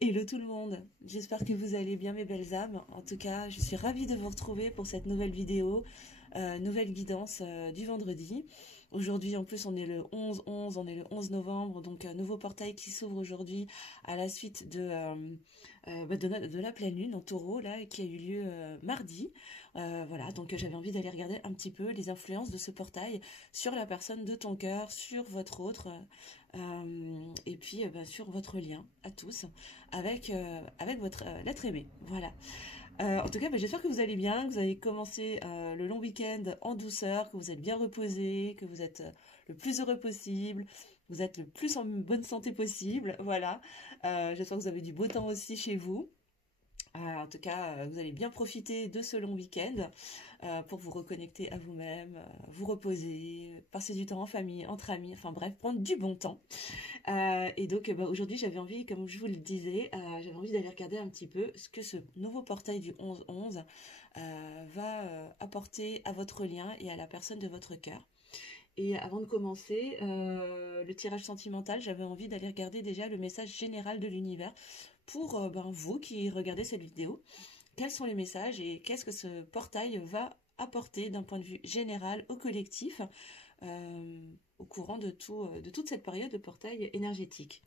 Hello tout le monde, j'espère que vous allez bien mes belles âmes. En tout cas, je suis ravie de vous retrouver pour cette nouvelle vidéo, nouvelle guidance du vendredi. Aujourd'hui en plus on est le 11-11, on est le 11 novembre, donc un nouveau portail qui s'ouvre aujourd'hui à la suite de la pleine lune en taureau là, qui a eu lieu mardi. Voilà, donc j'avais envie d'aller regarder un petit peu les influences de ce portail sur la personne de ton cœur, sur votre autre, et puis sur votre lien à tous avec votre l'être aimé. Voilà. En tout cas, j'espère que vous allez bien, que vous avez commencé le long week-end en douceur, que vous êtes bien reposé, que vous êtes le plus heureux possible, que vous êtes le plus en bonne santé possible. Voilà. J'espère que vous avez du beau temps aussi chez vous. En tout cas, vous allez bien profiter de ce long week-end pour vous reconnecter à vous-même, vous reposer, passer du temps en famille, entre amis, enfin bref, prendre du bon temps. Et donc aujourd'hui j'avais envie, comme je vous le disais, j'avais envie d'aller regarder un petit peu ce que ce nouveau portail du 11-11 va apporter à votre lien et à la personne de votre cœur. Et avant de commencer le tirage sentimental, j'avais envie d'aller regarder déjà le message général de l'univers pour vous qui regardez cette vidéo. Quels sont les messages et qu'est-ce que ce portail va apporter d'un point de vue général au collectif au courant de toute cette période de portail énergétique.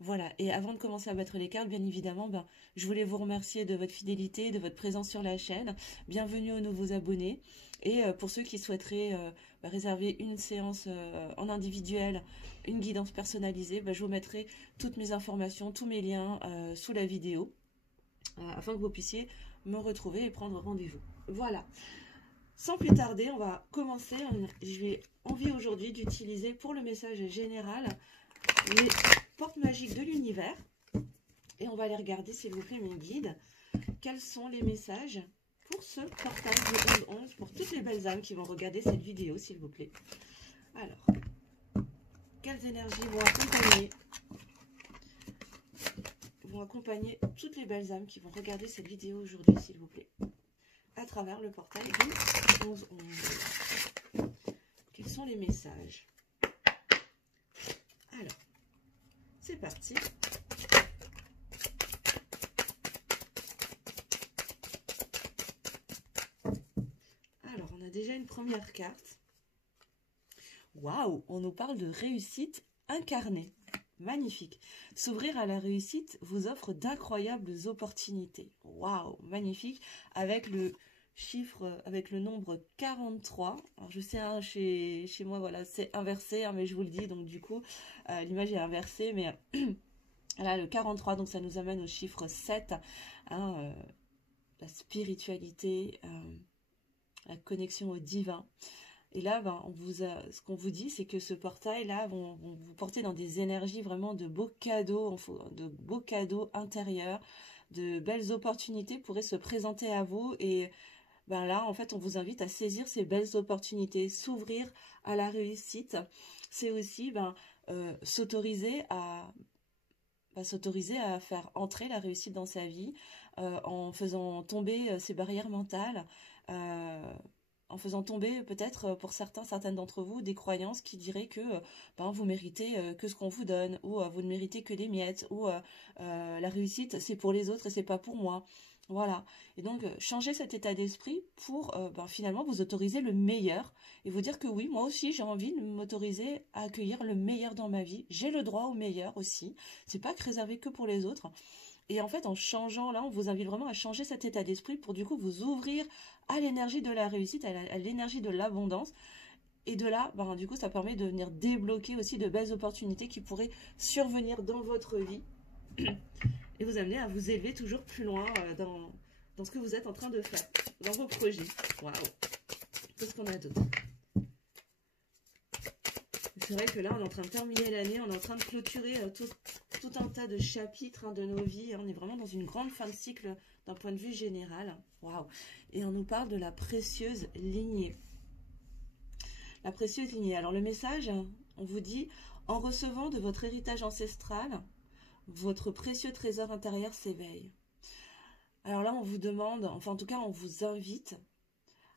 Voilà, et avant de commencer à battre les cartes, bien évidemment, je voulais vous remercier de votre fidélité, de votre présence sur la chaîne. Bienvenue aux nouveaux abonnés. Et pour ceux qui souhaiteraient réserver une séance en individuel, une guidance personnalisée, je vous mettrai toutes mes informations, tous mes liens sous la vidéo, afin que vous puissiez me retrouver et prendre rendez-vous. Voilà. Sans plus tarder, on va commencer. J'ai envie aujourd'hui d'utiliser pour le message général les portes magiques de l'univers. Et on va aller regarder, s'il vous plaît, mes guides. Quels sont les messages pour ce portail du 11-11, pour toutes les belles âmes qui vont regarder cette vidéo, s'il vous plaît. Alors, quelles énergies vont accompagner toutes les belles âmes qui vont regarder cette vidéo aujourd'hui, s'il vous plaît, à travers le portail du 11-11. Quels sont les messages? Alors, c'est parti. Alors, on a déjà une première carte. Waouh, on nous parle de réussite incarnée. Magnifique. S'ouvrir à la réussite vous offre d'incroyables opportunités. Waouh, magnifique. Avec le chiffre, avec le nombre 43. Alors je sais, hein, chez moi, voilà, c'est inversé, hein, mais je vous le dis, donc du coup, l'image est inversée, mais là, le 43, donc ça nous amène au chiffre 7, hein, la spiritualité, la connexion au divin. Et là, ce qu'on vous dit, c'est que ce portail-là vont vous porter dans des énergies vraiment de beaux cadeaux intérieurs, de belles opportunités pourraient se présenter à vous. Et là, en fait, on vous invite à saisir ces belles opportunités, s'ouvrir à la réussite. C'est aussi s'autoriser à faire entrer la réussite dans sa vie en faisant tomber ses barrières mentales. En faisant tomber peut-être pour certaines d'entre vous des croyances qui diraient que vous méritez que ce qu'on vous donne, ou vous ne méritez que des miettes, ou la réussite c'est pour les autres et c'est pas pour moi. Voilà. Et donc changer cet état d'esprit pour finalement vous autoriser le meilleur et vous dire que oui, moi aussi j'ai envie de m'autoriser à accueillir le meilleur dans ma vie. J'ai le droit au meilleur aussi. C'est pas que réservé que pour les autres. Et en fait, en changeant là, on vous invite vraiment à changer cet état d'esprit pour du coup vous ouvrir à l'énergie de la réussite, à l'énergie de l'abondance. Et de là, du coup, ça permet de venir débloquer aussi de belles opportunités qui pourraient survenir dans votre vie et vous amener à vous élever toujours plus loin dans ce que vous êtes en train de faire, dans vos projets. Waouh! Qu'est-ce qu'on a d'autre? C'est vrai que là, on est en train de terminer l'année, on est en train de clôturer tout un tas de chapitres de nos vies. On est vraiment dans une grande fin de cycle d'un point de vue général. Waouh! Et on nous parle de la précieuse lignée. La précieuse lignée. Alors le message, on vous dit, en recevant de votre héritage ancestral, votre précieux trésor intérieur s'éveille. Alors là, on vous demande, enfin en tout cas, on vous invite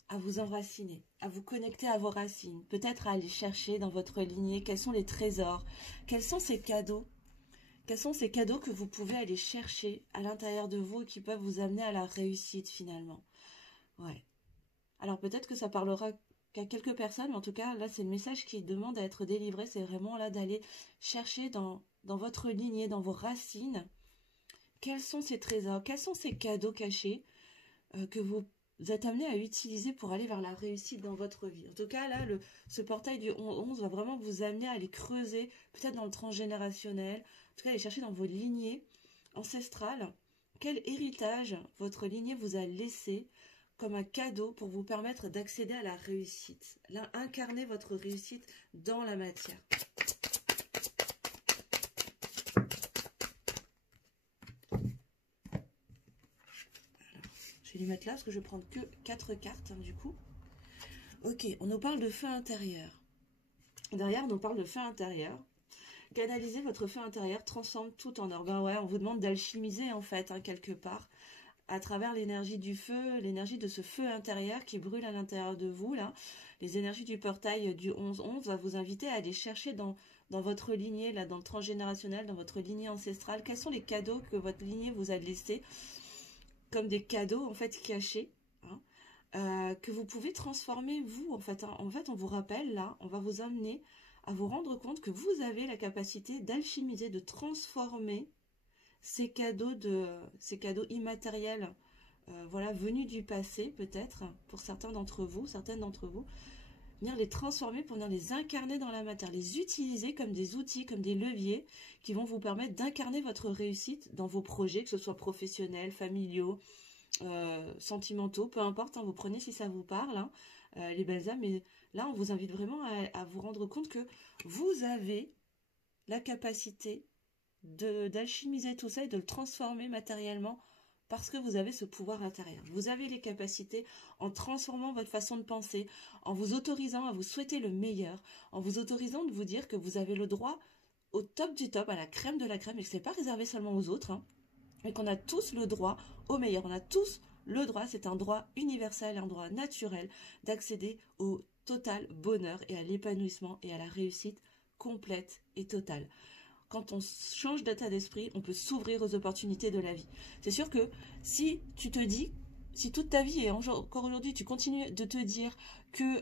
à vous enraciner, à vous connecter à vos racines, peut-être à aller chercher dans votre lignée quels sont les trésors, quels sont ces cadeaux Quels sont ces cadeaux que vous pouvez aller chercher à l'intérieur de vous et qui peuvent vous amener à la réussite finalement? Ouais. Alors peut-être que ça parlera qu'à quelques personnes, mais en tout cas, là, c'est le message qui demande à être délivré. C'est vraiment là d'aller chercher dans votre lignée, dans vos racines, quels sont ces trésors, quels sont ces cadeaux cachés que vous êtes amené à utiliser pour aller vers la réussite dans votre vie. En tout cas, là, ce portail du 11 va vraiment vous amener à aller creuser, peut-être dans le transgénérationnel, en tout cas, aller chercher dans vos lignées ancestrales, quel héritage votre lignée vous a laissé comme un cadeau pour vous permettre d'accéder à la réussite. Là, incarner votre réussite dans la matière. Je vais lui mettre là parce que je vais prendre que 4 cartes du coup. Ok, on nous parle de feu intérieur. Derrière, on nous parle de feu intérieur. Canalisez votre feu intérieur, transforme tout en or. Ben ouais, on vous demande d'alchimiser en fait, quelque part, à travers l'énergie du feu, l'énergie de ce feu intérieur qui brûle à l'intérieur de vous, là. Les énergies du portail du 11-11 va vous inviter à aller chercher dans votre lignée, là, dans le transgénérationnel, dans votre lignée ancestrale, quels sont les cadeaux que votre lignée vous a laissés, comme des cadeaux, en fait, cachés, que vous pouvez transformer, vous, en fait. En fait, on vous rappelle, là, on va vous amener à vous rendre compte que vous avez la capacité d'alchimiser, de transformer ces cadeaux immatériels, voilà, venus du passé, peut-être, pour certains d'entre vous, certaines d'entre vous, venir les transformer pour venir les incarner dans la matière, les utiliser comme des outils, comme des leviers qui vont vous permettre d'incarner votre réussite dans vos projets, que ce soit professionnels, familiaux, sentimentaux, peu importe, vous prenez si ça vous parle, les belles âmes, mais là on vous invite vraiment à vous rendre compte que vous avez la capacité d'alchimiser tout ça et de le transformer matériellement parce que vous avez ce pouvoir intérieur. Vous avez les capacités en transformant votre façon de penser, en vous autorisant à vous souhaiter le meilleur, en vous autorisant de vous dire que vous avez le droit au top du top, à la crème de la crème, et que ce n'est pas réservé seulement aux autres, mais qu'on a tous le droit au meilleur. On a tous le droit, c'est un droit universel, un droit naturel, d'accéder au total bonheur et à l'épanouissement et à la réussite complète et totale. Quand on change d'état d'esprit, on peut s'ouvrir aux opportunités de la vie. C'est sûr que si tu te dis, si toute ta vie et encore aujourd'hui, tu continues de te dire que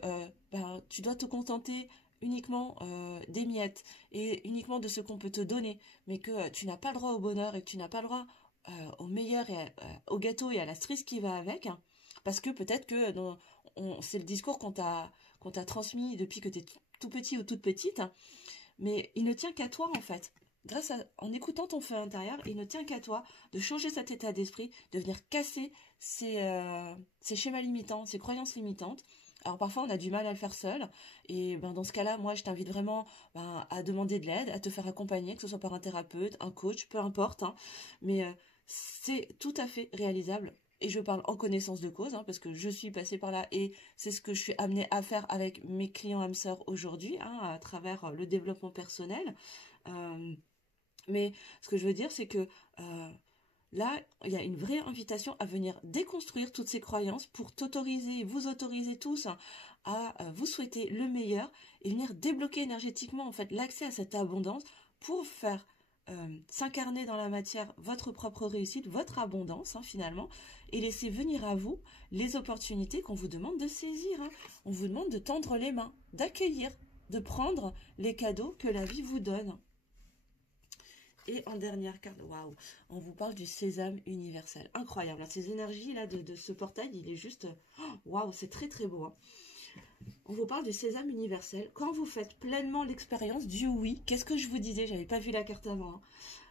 tu dois te contenter uniquement des miettes et uniquement de ce qu'on peut te donner, mais que tu n'as pas le droit au bonheur et que tu n'as pas le droit au meilleur et au gâteau et à la cerise qui va avec, parce que peut-être que c'est le discours qu'on t'a transmis depuis que tu es tout petit ou toute petite, mais il ne tient qu'à toi en fait. En écoutant ton feu intérieur, il ne tient qu'à toi de changer cet état d'esprit, de venir casser ces schémas limitants, ces croyances limitantes. Alors parfois on a du mal à le faire seul, et dans ce cas-là, moi je t'invite vraiment à demander de l'aide, à te faire accompagner, que ce soit par un thérapeute, un coach, peu importe, mais c'est tout à fait réalisable. Et je parle en connaissance de cause, parce que je suis passée par là et c'est ce que je suis amenée à faire avec mes clients âmes sœurs aujourd'hui, à travers le développement personnel. Mais ce que je veux dire, c'est que là, il y a une vraie invitation à venir déconstruire toutes ces croyances pour vous autoriser tous à vous souhaiter le meilleur et venir débloquer énergétiquement en fait l'accès à cette abondance pour faire s'incarner dans la matière votre propre réussite, votre abondance finalement, et laisser venir à vous les opportunités qu'on vous demande de saisir. On vous demande de tendre les mains, d'accueillir, de prendre les cadeaux que la vie vous donne. Et en dernière carte, waouh, on vous parle du sésame universel. Incroyable, ces énergies là de ce portail, il est juste, waouh, c'est très très beau. On vous parle du sésame universel. Quand vous faites pleinement l'expérience du oui, qu'est-ce que je vous disais? J'avais pas vu la carte avant.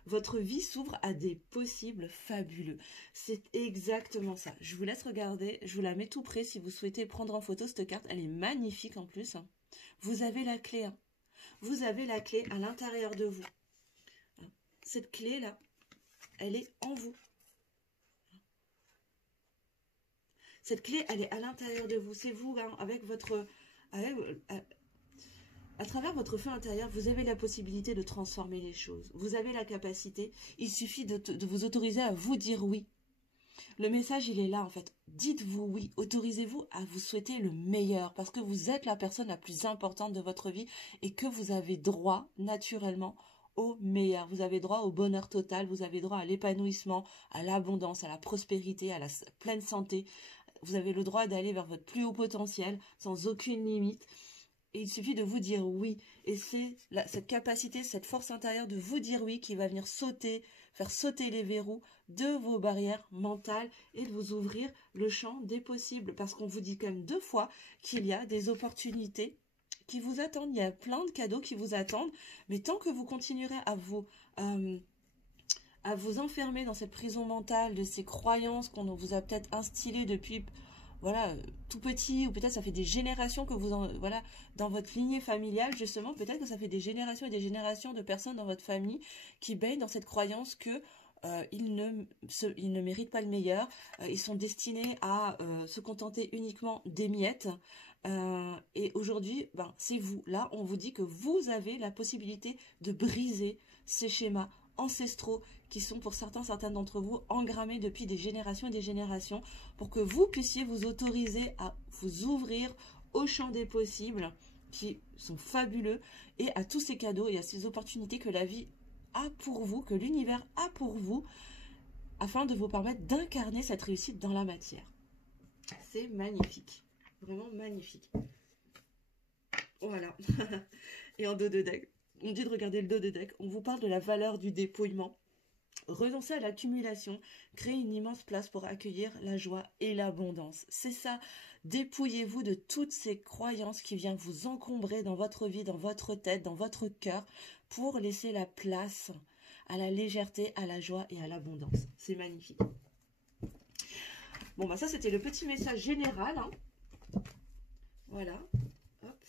Votre vie s'ouvre à des possibles fabuleux. C'est exactement ça. Je vous laisse regarder. Je vous la mets tout près si vous souhaitez prendre en photo cette carte. Elle est magnifique en plus. Vous avez la clé. Vous avez la clé à l'intérieur de vous. Cette clé-là, elle est en vous. Cette clé, elle est à l'intérieur de vous. C'est vous, avec votre... à travers votre feu intérieur, vous avez la possibilité de transformer les choses. Vous avez la capacité. Il suffit de vous autoriser à vous dire oui. Le message, il est là, en fait. Dites-vous oui. Autorisez-vous à vous souhaiter le meilleur parce que vous êtes la personne la plus importante de votre vie et que vous avez droit, naturellement, au meilleur. Vous avez droit au bonheur total, vous avez droit à l'épanouissement, à l'abondance, à la prospérité, à la pleine santé. Vous avez le droit d'aller vers votre plus haut potentiel sans aucune limite. Et il suffit de vous dire oui. Et c'est cette capacité, cette force intérieure de vous dire oui qui va venir faire sauter les verrous de vos barrières mentales et de vous ouvrir le champ des possibles. Parce qu'on vous dit quand même 2 fois qu'il y a des opportunités qui vous attendent. Il y a plein de cadeaux qui vous attendent. Mais tant que vous continuerez à vous enfermer dans cette prison mentale de ces croyances qu'on vous a peut-être instillées depuis voilà, tout petit, ou peut-être ça fait des générations que voilà, dans votre lignée familiale, justement, peut-être que ça fait des générations et des générations de personnes dans votre famille qui baignent dans cette croyance que ils ne méritent pas le meilleur, ils sont destinés à se contenter uniquement des miettes. Et aujourd'hui, ben, c'est vous. Là, on vous dit que vous avez la possibilité de briser ces schémas ancestraux qui sont pour certains d'entre vous engrammés depuis des générations et des générations pour que vous puissiez vous autoriser à vous ouvrir au champ des possibles qui sont fabuleux et à tous ces cadeaux et à ces opportunités que la vie a pour vous, que l'univers a pour vous afin de vous permettre d'incarner cette réussite dans la matière. C'est magnifique. Vraiment magnifique. Voilà. Et en dos de deck, on dit de regarder le dos de deck. On vous parle de la valeur du dépouillement. Renoncez à l'accumulation. Créez une immense place pour accueillir la joie et l'abondance. C'est ça. Dépouillez-vous de toutes ces croyances qui viennent vous encombrer dans votre vie, dans votre tête, dans votre cœur, pour laisser la place à la légèreté, à la joie et à l'abondance. C'est magnifique. Bon, bah ça, c'était le petit message général, hein. Voilà, hop,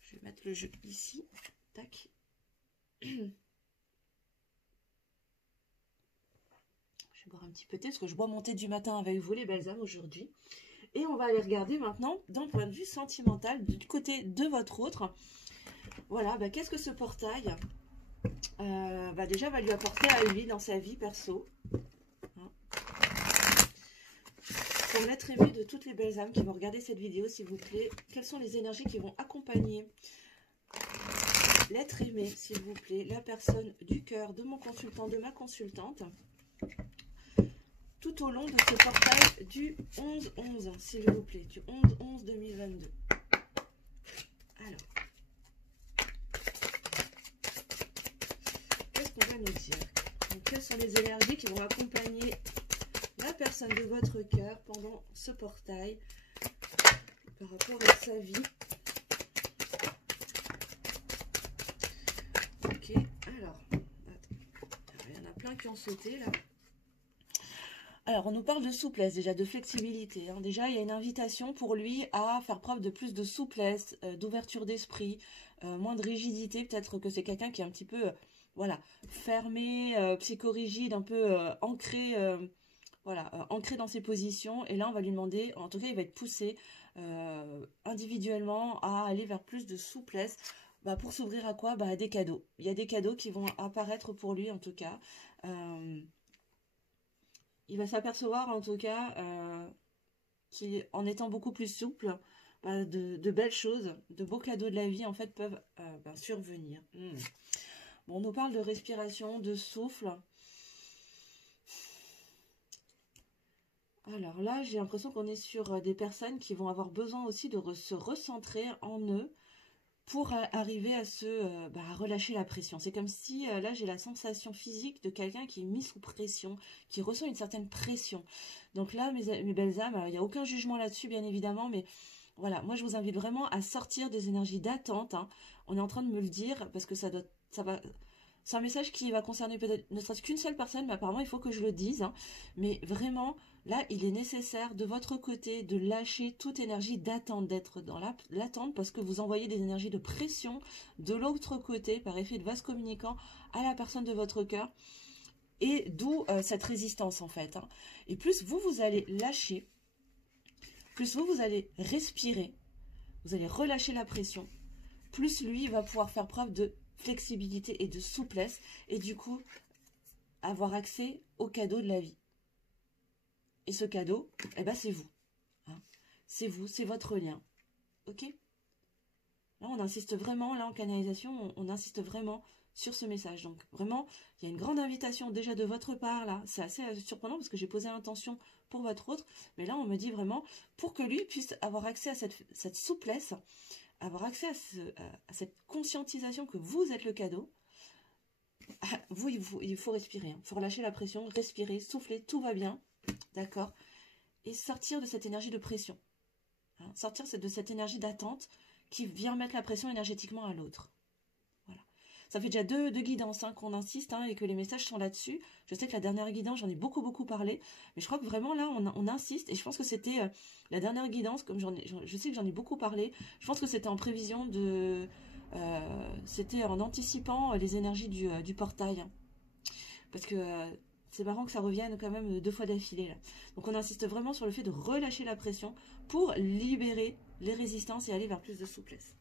je vais mettre le jeu ici, tac. Je vais boire un petit peu de thé, parce que je bois mon thé du matin avec vous les belles âmes aujourd'hui. Et on va aller regarder maintenant, d'un point de vue sentimental, du côté de votre autre. Voilà, bah, qu'est-ce que ce portail déjà va lui apporter à lui dans sa vie perso. Hein. Pour l'être aimé de toutes les belles âmes qui vont regarder cette vidéo, s'il vous plaît, quelles sont les énergies qui vont accompagner l'être aimé, s'il vous plaît, la personne du cœur, de mon consultant, de ma consultante, tout au long de ce portail du 11-11, s'il vous plaît, du 11-11-2022. Alors, qu'est-ce qu'on va nous dire? Donc, quelles sont les énergies qui vont accompagner la personne de votre cœur pendant ce portail par rapport à sa vie? Ok, alors, attends, il y en a plein qui ont sauté là. Alors, on nous parle de souplesse, déjà, de flexibilité. Hein. Déjà, il y a une invitation pour lui à faire preuve de plus de souplesse, d'ouverture d'esprit, moins de rigidité. Peut-être que c'est quelqu'un qui est un petit peu, voilà, fermé, psychorigide, un peu ancré, ancré dans ses positions. Et là, on va lui demander, en tout cas, il va être poussé individuellement à aller vers plus de souplesse. Bah, pour s'ouvrir à quoi? Bah, à des cadeaux. Il y a des cadeaux qui vont apparaître pour lui, en tout cas. Il va s'apercevoir, en tout cas, qu'en étant beaucoup plus souple, bah, de belles choses, de beaux cadeaux de la vie, en fait, peuvent survenir. Bon, on nous parle de respiration, de souffle. Alors là, j'ai l'impression qu'on est sur des personnes qui vont avoir besoin aussi de se recentrer en eux pour arriver à à relâcher la pression. C'est comme si, là, j'ai la sensation physique de quelqu'un qui est mis sous pression, qui ressent une certaine pression. Donc là, mes belles âmes, il n'y a aucun jugement là-dessus, bien évidemment, mais voilà, moi, je vous invite vraiment à sortir des énergies d'attente. Hein. On est en train de me le dire, parce que ça va... C'est un message qui va concerner peut-être ne serait-ce qu'une seule personne, mais apparemment, il faut que je le dise. Hein. Mais vraiment, là, il est nécessaire de votre côté de lâcher toute énergie d'attente, d'être dans l'attente, parce que vous envoyez des énergies de pression de l'autre côté, par effet de vase communicant, à la personne de votre cœur. Et d'où cette résistance, en fait. Hein. Et plus vous allez lâcher, plus vous allez respirer, vous allez relâcher la pression, plus lui va pouvoir faire preuve de flexibilité et de souplesse, et du coup, avoir accès au cadeau de la vie. Et ce cadeau, eh ben, c'est vous. Hein. C'est vous, c'est votre lien. Ok? Là, on insiste vraiment, là, en canalisation, on insiste vraiment sur ce message. Donc vraiment, il y a une grande invitation déjà de votre part là. C'est assez surprenant parce que j'ai posé l'intention pour votre autre, mais là on me dit vraiment pour que lui puisse avoir accès à cette souplesse, avoir accès à cette conscientisation que vous êtes le cadeau. Vous, il faut respirer, il faut relâcher la pression, respirer, souffler, tout va bien, d'accord, et sortir de cette énergie de pression, hein, sortir de cette énergie d'attente qui vient mettre la pression énergétiquement à l'autre. Voilà. Ça fait déjà deux guidances hein, qu'on insiste et que les messages sont là-dessus. Je sais que la dernière guidance, j'en ai beaucoup parlé, mais je crois que vraiment là, on insiste, et je pense que c'était la dernière guidance, comme je sais que j'en ai beaucoup parlé, je pense que c'était en prévision de... c'était en anticipant les énergies du portail. Parce que c'est marrant que ça revienne quand même 2 fois d'affilée. Là. Donc on insiste vraiment sur le fait de relâcher la pression pour libérer les résistances et aller vers plus de souplesse.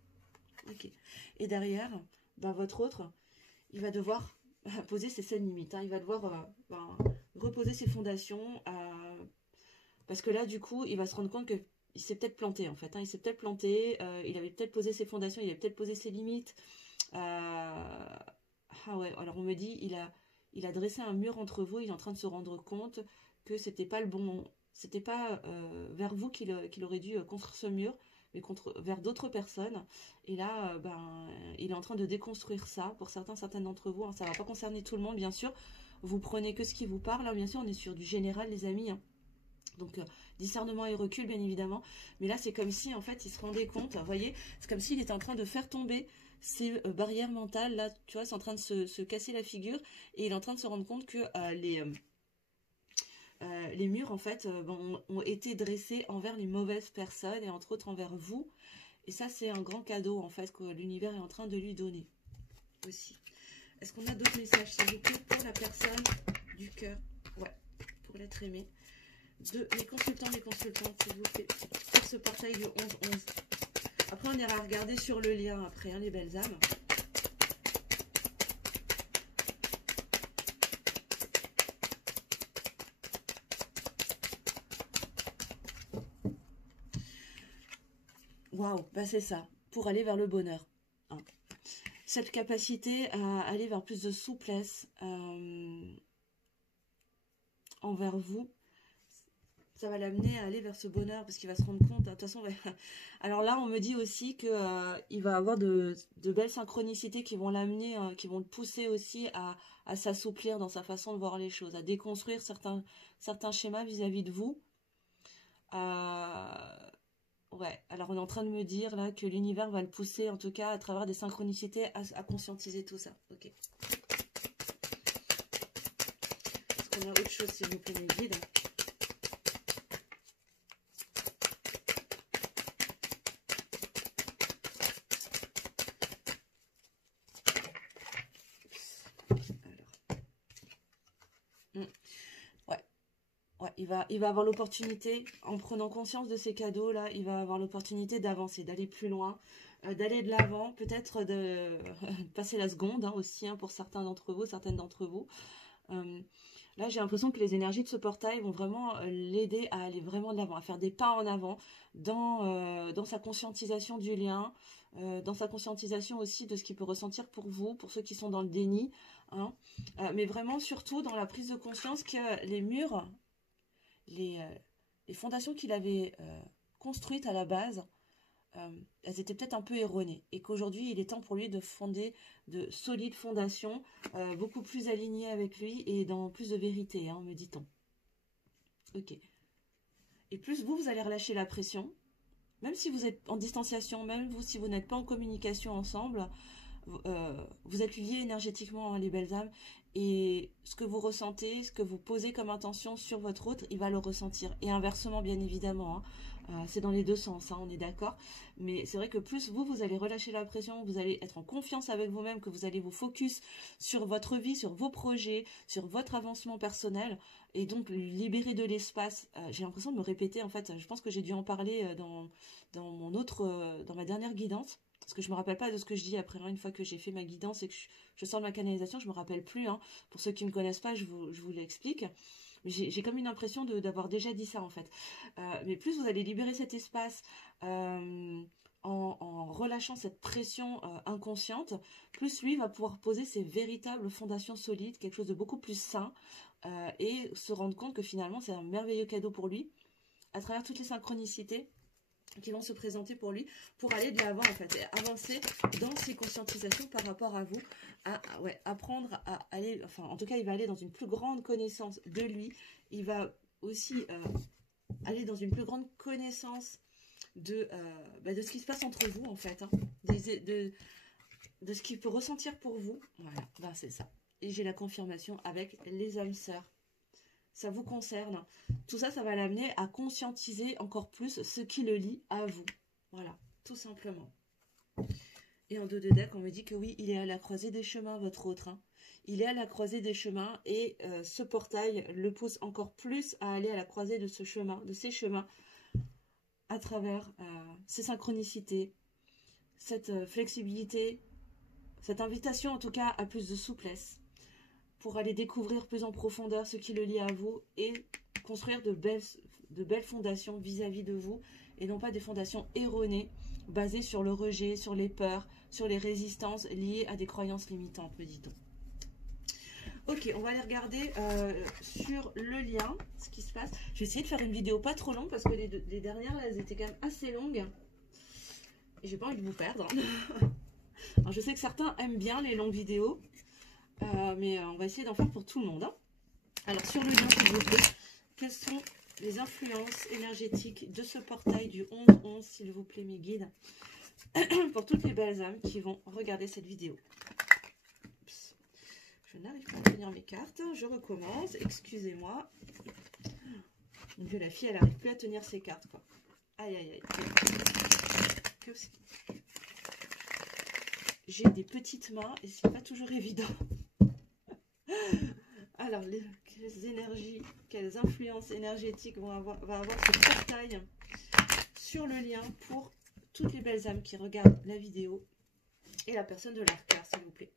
Ok. Et derrière, votre autre, il va devoir poser ses scènes limites. Hein. Il va devoir reposer ses fondations. Parce que là, du coup, il va se rendre compte que il s'est peut-être planté en fait, hein. Il s'est peut-être planté, il avait peut-être posé ses fondations, il avait peut-être posé ses limites. Ah ouais, alors on me dit, il a dressé un mur entre vous, il est en train de se rendre compte que c'était pas le bon, c'était pas vers vous qu'il aurait dû construire ce mur, mais vers d'autres personnes. Et là, il est en train de déconstruire ça pour certaines d'entre vous. Hein. Ça va pas concerner tout le monde, bien sûr. Vous prenez que ce qui vous parle. Là, bien sûr, on est sur du général, les amis. Hein. Donc discernement et recul bien évidemment, mais là c'est comme si en fait il se rendait compte, vous voyez, c'est comme s'il était en train de faire tomber ces barrières mentales, là tu vois, c'est en train de se casser la figure, et il est en train de se rendre compte que les murs en fait ont été dressés envers les mauvaises personnes, et entre autres envers vous, et ça c'est un grand cadeau en fait que l'univers est en train de lui donner aussi. Est-ce qu'on a d'autres messages s'il vous plaît pour la personne du cœur? Ouais, pour l'être aimé. De mes consultants, mes consultantes, s'il vous plaît, pour ce portail du 11-11. Après, on ira regarder sur le lien, après, hein, les belles âmes. Waouh, c'est ça, pour aller vers le bonheur. Hein. Cette capacité à aller vers plus de souplesse envers vous, ça va l'amener à aller vers ce bonheur, parce qu'il va se rendre compte, de toute façon, alors là on me dit aussi que il va avoir de belles synchronicités qui vont l'amener, qui vont le pousser aussi à s'assouplir dans sa façon de voir les choses, à déconstruire certains schémas vis-à-vis de vous. Ouais, alors on est en train de me dire là que l'univers va le pousser, en tout cas à travers des synchronicités, à conscientiser tout ça. Ok. Est-ce qu'on a autre chose s'il vous plaît, mes guides? Il va avoir l'opportunité, en prenant conscience de ces cadeaux là, il va avoir l'opportunité d'avancer, d'aller plus loin, d'aller de l'avant, peut-être de passer la seconde aussi pour certains d'entre vous, certaines d'entre vous. Là j'ai l'impression que les énergies de ce portail vont vraiment l'aider à aller vraiment de l'avant, à faire des pas en avant dans sa conscientisation du lien, dans sa conscientisation aussi de ce qu'il peut ressentir pour vous, pour ceux qui sont dans le déni, hein. Mais vraiment surtout dans la prise de conscience que les murs, les fondations qu'il avait construites à la base, elles étaient peut-être un peu erronées, et qu'aujourd'hui il est temps pour lui de fonder de solides fondations beaucoup plus alignées avec lui et dans plus de vérité, hein, me dit-on. Ok. Et plus vous allez relâcher la pression, même si vous êtes en distanciation, même si vous n'êtes pas en communication ensemble, vous êtes liés énergétiquement, hein, les belles âmes, et ce que vous ressentez, ce que vous posez comme intention sur votre autre, il va le ressentir, et inversement bien évidemment, hein. C'est dans les deux sens, hein, on est d'accord, mais c'est vrai que plus vous allez relâcher la pression, vous allez être en confiance avec vous-même, que vous allez vous focus sur votre vie, sur vos projets, sur votre avancement personnel, et donc libérer de l'espace. J'ai l'impression de me répéter, en fait, je pense que j'ai dû en parler dans ma dernière guidance, parce que je me rappelle pas de ce que je dis après, hein, une fois que j'ai fait ma guidance et que je sors de ma canalisation, je me rappelle plus, hein. Pour ceux qui me connaissent pas, je vous l'explique. J'ai comme une impression d'avoir déjà dit ça en fait. Mais plus vous allez libérer cet espace en relâchant cette pression inconsciente, plus lui va pouvoir poser ses véritables fondations solides, quelque chose de beaucoup plus sain, et se rendre compte que finalement c'est un merveilleux cadeau pour lui, à travers toutes les synchronicités qui vont se présenter pour lui, pour aller de l'avant en fait, et avancer dans ses conscientisations par rapport à vous, ouais, apprendre à aller, enfin en tout cas il va aller dans une plus grande connaissance de lui, il va aussi aller dans une plus grande connaissance de ce qui se passe entre vous en fait, hein, de ce qu'il peut ressentir pour vous, voilà, ben, c'est ça. Et j'ai la confirmation avec les âmes sœurs. Ça vous concerne. Tout ça, ça va l'amener à conscientiser encore plus ce qui le lie à vous. Voilà, tout simplement. Et en dos de deck, on me dit que oui, il est à la croisée des chemins, votre autre. Hein. Il est à la croisée des chemins et ce portail le pousse encore plus à aller à la croisée de ce chemin, de ces chemins, à travers ces synchronicités, cette flexibilité, cette invitation en tout cas à plus de souplesse, pour aller découvrir plus en profondeur ce qui le lie à vous et construire de belles fondations vis-à-vis de vous, et non pas des fondations erronées, basées sur le rejet, sur les peurs, sur les résistances liées à des croyances limitantes, me dit-on. Ok, on va aller regarder sur le lien ce qui se passe. Je vais essayer de faire une vidéo pas trop longue parce que les dernières, là, elles étaient quand même assez longues. Et j'ai pas envie de vous perdre. Alors, je sais que certains aiment bien les longues vidéos. Mais on va essayer d'en faire pour tout le monde. Hein. Alors, sur le lien, s'il vous plaît, quelles sont les influences énergétiques de ce portail du 11-11, s'il vous plaît, mes guides, pour toutes les belles âmes qui vont regarder cette vidéo. Oups. Je n'arrive pas à tenir mes cartes. Je recommence. Excusez-moi. Mon Dieu, la fille, elle n'arrive plus à tenir ses cartes, quoi. Aïe, aïe, aïe. J'ai des petites mains et c'est pas toujours évident. Alors, quelles énergies, quelles influences énergétiques va avoir ce portail sur le lien pour toutes les belles âmes qui regardent la vidéo et la personne de l'arcade, s'il vous plaît.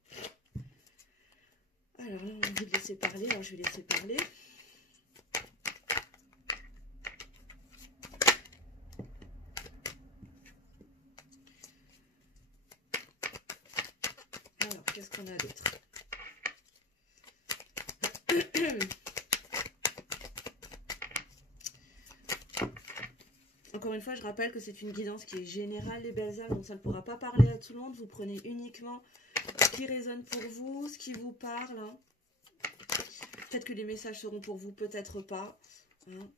Alors là, on a envie de laisser parler, alors je vais laisser parler. Alors, qu'est-ce qu'on a d'autre? Encore une fois, je rappelle que c'est une guidance qui est générale, les belles âmes, donc ça ne pourra pas parler à tout le monde. Vous prenez uniquement ce qui résonne pour vous, ce qui vous parle. Hein. Peut-être que les messages seront pour vous, peut-être pas. Hein.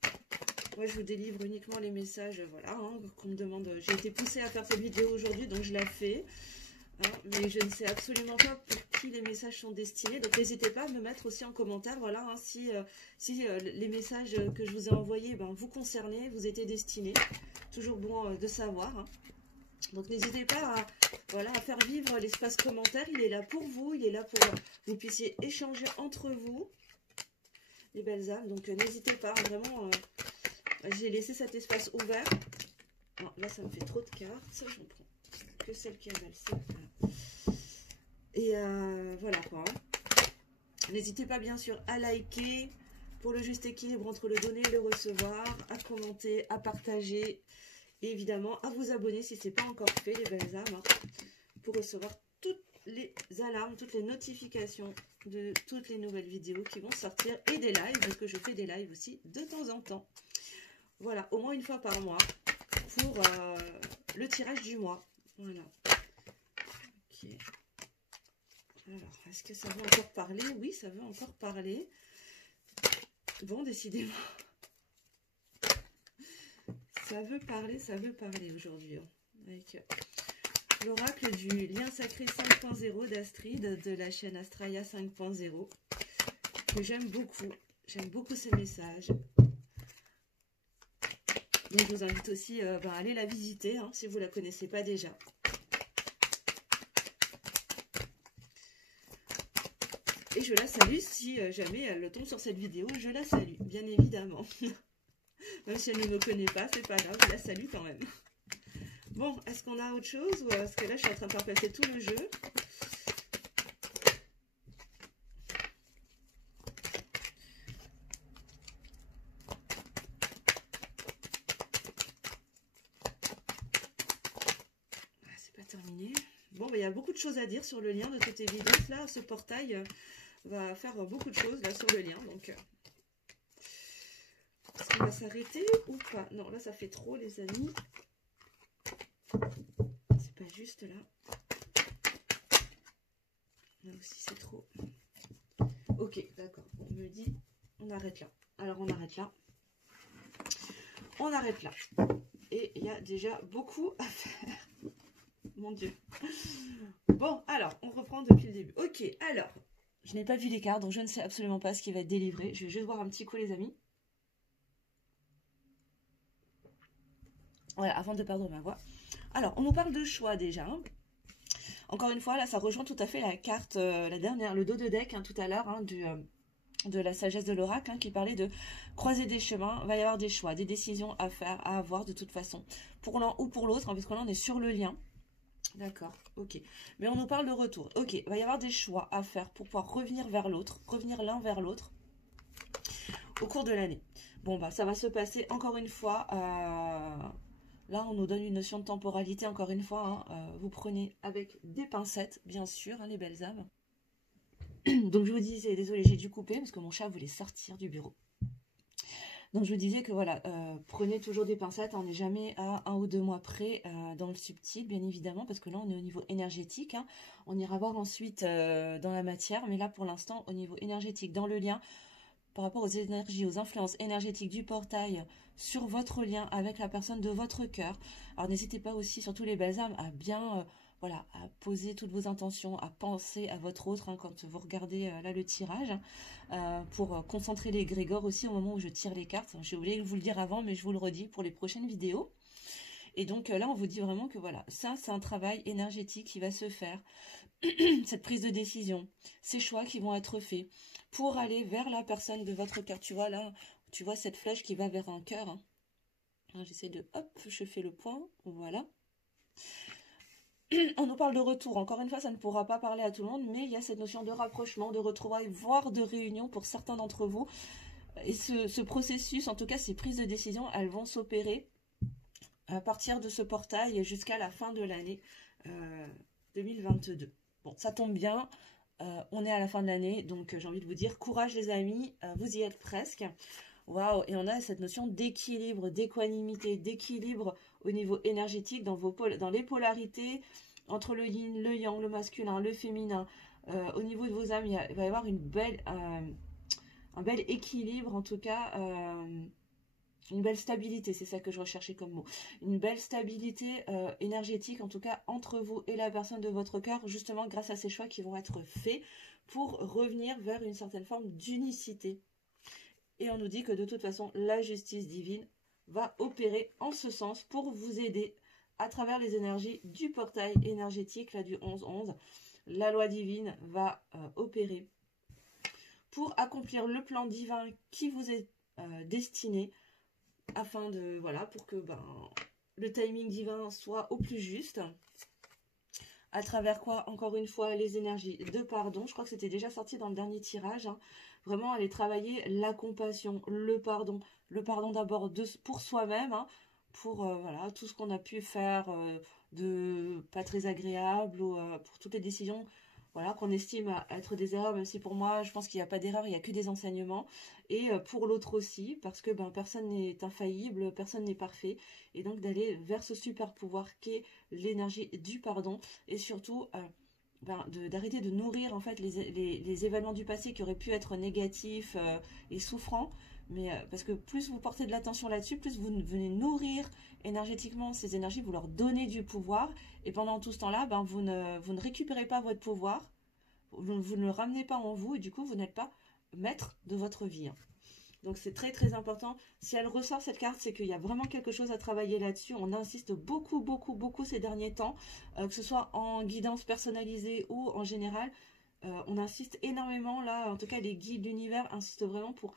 Moi, je vous délivre uniquement les messages, voilà, hein, qu'on me demande. J'ai été poussée à faire cette vidéo aujourd'hui, donc je la fais. Hein, mais je ne sais absolument pas pour qui les messages sont destinés. Donc, n'hésitez pas à me mettre aussi en commentaire, voilà, hein, si les messages que je vous ai envoyés vous concernaient, vous étaient destinés. Toujours bon de savoir. Hein. Donc, n'hésitez pas à faire vivre l'espace commentaire. Il est là pour vous. Il est là pour que vous puissiez échanger entre vous, les belles âmes. Donc, n'hésitez pas. Vraiment, j'ai laissé cet espace ouvert. Non, là, ça me fait trop de cartes. J'en prends que celle qui a valsé. Et voilà quoi. N'hésitez pas bien sûr à liker pour le juste équilibre entre le donner et le recevoir, à commenter, à partager et évidemment à vous abonner si ce n'est pas encore fait, les belles âmes, hein, pour recevoir toutes les alarmes, toutes les notifications de toutes les nouvelles vidéos qui vont sortir et des lives, parce que je fais des lives aussi de temps en temps. Voilà, au moins une fois par mois pour le tirage du mois. Voilà. Ok. Alors, est-ce que ça veut encore parler? Oui, ça veut encore parler. Bon, décidément. Ça veut parler aujourd'hui. Hein, avec l'oracle du lien sacré 5.0 d'Astrid, de la chaîne Astraya 5.0, que j'aime beaucoup. J'aime beaucoup ces messages. Donc, je vous invite aussi à aller la visiter, hein, si vous ne la connaissez pas déjà. Et je la salue si jamais elle tombe sur cette vidéo, je la salue, bien évidemment. Même si elle ne me connaît pas, c'est pas grave, je la salue quand même. Bon, est-ce qu'on a autre chose ou est-ce que là, je suis en train de faire passer tout le jeu? y a beaucoup de choses à dire sur le lien, de toute évidence. Là, ce portail va faire beaucoup de choses là sur le lien. Donc, est-ce qu'on va s'arrêter ou pas? Non, là, ça fait trop, les amis. C'est pas juste là. Là aussi, c'est trop. Ok, d'accord. On me dit, on arrête là. Alors, on arrête là. On arrête là. Et il y a déjà beaucoup à faire. Mon Dieu. Bon, alors, on reprend depuis le début. Ok, alors, je n'ai pas vu les cartes, donc je ne sais absolument pas ce qui va être délivré. Je vais juste voir un petit coup, les amis. Voilà, avant de perdre ma voix. Alors, on nous parle de choix déjà. Encore une fois, là, ça rejoint tout à fait la carte, la dernière, le dos de deck, tout à l'heure, de la sagesse de l'oracle, qui parlait de croiser des chemins. Il va y avoir des choix, des décisions à faire, à avoir de toute façon. Pour l'un ou pour l'autre, parce que là, on est sur le lien. D'accord, ok. Mais on nous parle de retour. Ok, il va y avoir des choix à faire pour pouvoir revenir vers l'autre, revenir l'un vers l'autre au cours de l'année. Bon, bah, ça va se passer encore une fois. Là, on nous donne une notion de temporalité, encore une fois. Vous prenez avec des pincettes, bien sûr, les belles âmes. Donc, je vous disais, désolé, j'ai dû couper parce que mon chat voulait sortir du bureau. Donc je vous disais que voilà, prenez toujours des pincettes, on n'est jamais à 1 ou 2 mois près dans le subtil, bien évidemment, parce que là on est au niveau énergétique, on ira voir ensuite dans la matière, mais là pour l'instant au niveau énergétique, dans le lien, par rapport aux énergies, aux influences énergétiques du portail sur votre lien avec la personne de votre cœur. Alors n'hésitez pas aussi, surtout les belles âmes, à bien... voilà, à poser toutes vos intentions, à penser à votre autre quand vous regardez là le tirage, pour concentrer les grégores aussi au moment où je tire les cartes. Je voulais vous le dire avant, mais je vous le redis pour les prochaines vidéos. Et donc là, on vous dit vraiment que voilà, ça c'est un travail énergétique qui va se faire, cette prise de décision, ces choix qui vont être faits pour aller vers la personne de votre cœur. Tu vois là, tu vois cette flèche qui va vers un cœur. J'essaie de, hop, je fais le point, voilà. On nous parle de retour. Encore une fois, ça ne pourra pas parler à tout le monde, mais il y a cette notion de rapprochement, de retrouvailles, voire de réunion pour certains d'entre vous. Et ce processus, en tout cas ces prises de décision, elles vont s'opérer à partir de ce portail jusqu'à la fin de l'année 2022. Bon, ça tombe bien, on est à la fin de l'année, donc j'ai envie de vous dire, courage les amis, vous y êtes presque. Waouh, et on a cette notion d'équilibre, d'équanimité, d'équilibre au niveau énergétique dans les polarités, entre le yin, le yang, le masculin, le féminin. Au niveau de vos âmes, il va y avoir un bel équilibre, en tout cas, une belle stabilité, c'est ça que je recherchais comme mot. Une belle stabilité énergétique, en tout cas, entre vous et la personne de votre cœur, justement grâce à ces choix qui vont être faits pour revenir vers une certaine forme d'unicité. Et on nous dit que de toute façon, la justice divine va opérer en ce sens pour vous aider à travers les énergies du portail énergétique, là du 11-11. La loi divine va opérer pour accomplir le plan divin qui vous est destiné, afin de, voilà, pour que le timing divin soit au plus juste. À travers quoi, encore une fois, les énergies de pardon. Je crois que c'était déjà sorti dans le dernier tirage. Vraiment, aller travailler la compassion, le pardon. Le pardon d'abord pour soi-même, pour voilà, tout ce qu'on a pu faire de pas très agréable, ou pour toutes les décisions voilà, qu'on estime être des erreurs, même si pour moi, je pense qu'il n'y a pas d'erreur, il n'y a que des enseignements. Et pour l'autre aussi, parce que personne n'est infaillible, personne n'est parfait. Et donc d'aller vers ce super pouvoir qu'est l'énergie du pardon. Et surtout, d'arrêter de nourrir en fait les événements du passé qui auraient pu être négatifs et souffrants. Mais parce que plus vous portez de l'attention là-dessus, plus vous venez nourrir énergétiquement ces énergies, vous leur donnez du pouvoir. Et pendant tout ce temps-là, vous ne récupérez pas votre pouvoir, vous ne le ramenez pas en vous, et du coup, vous n'êtes pas maître de votre vie. Donc c'est très très important. Si elle ressort cette carte, c'est qu'il y a vraiment quelque chose à travailler là-dessus. On insiste beaucoup, beaucoup, beaucoup ces derniers temps, que ce soit en guidance personnalisée ou en général. On insiste énormément là, en tout cas les guides d'univers insistent vraiment pour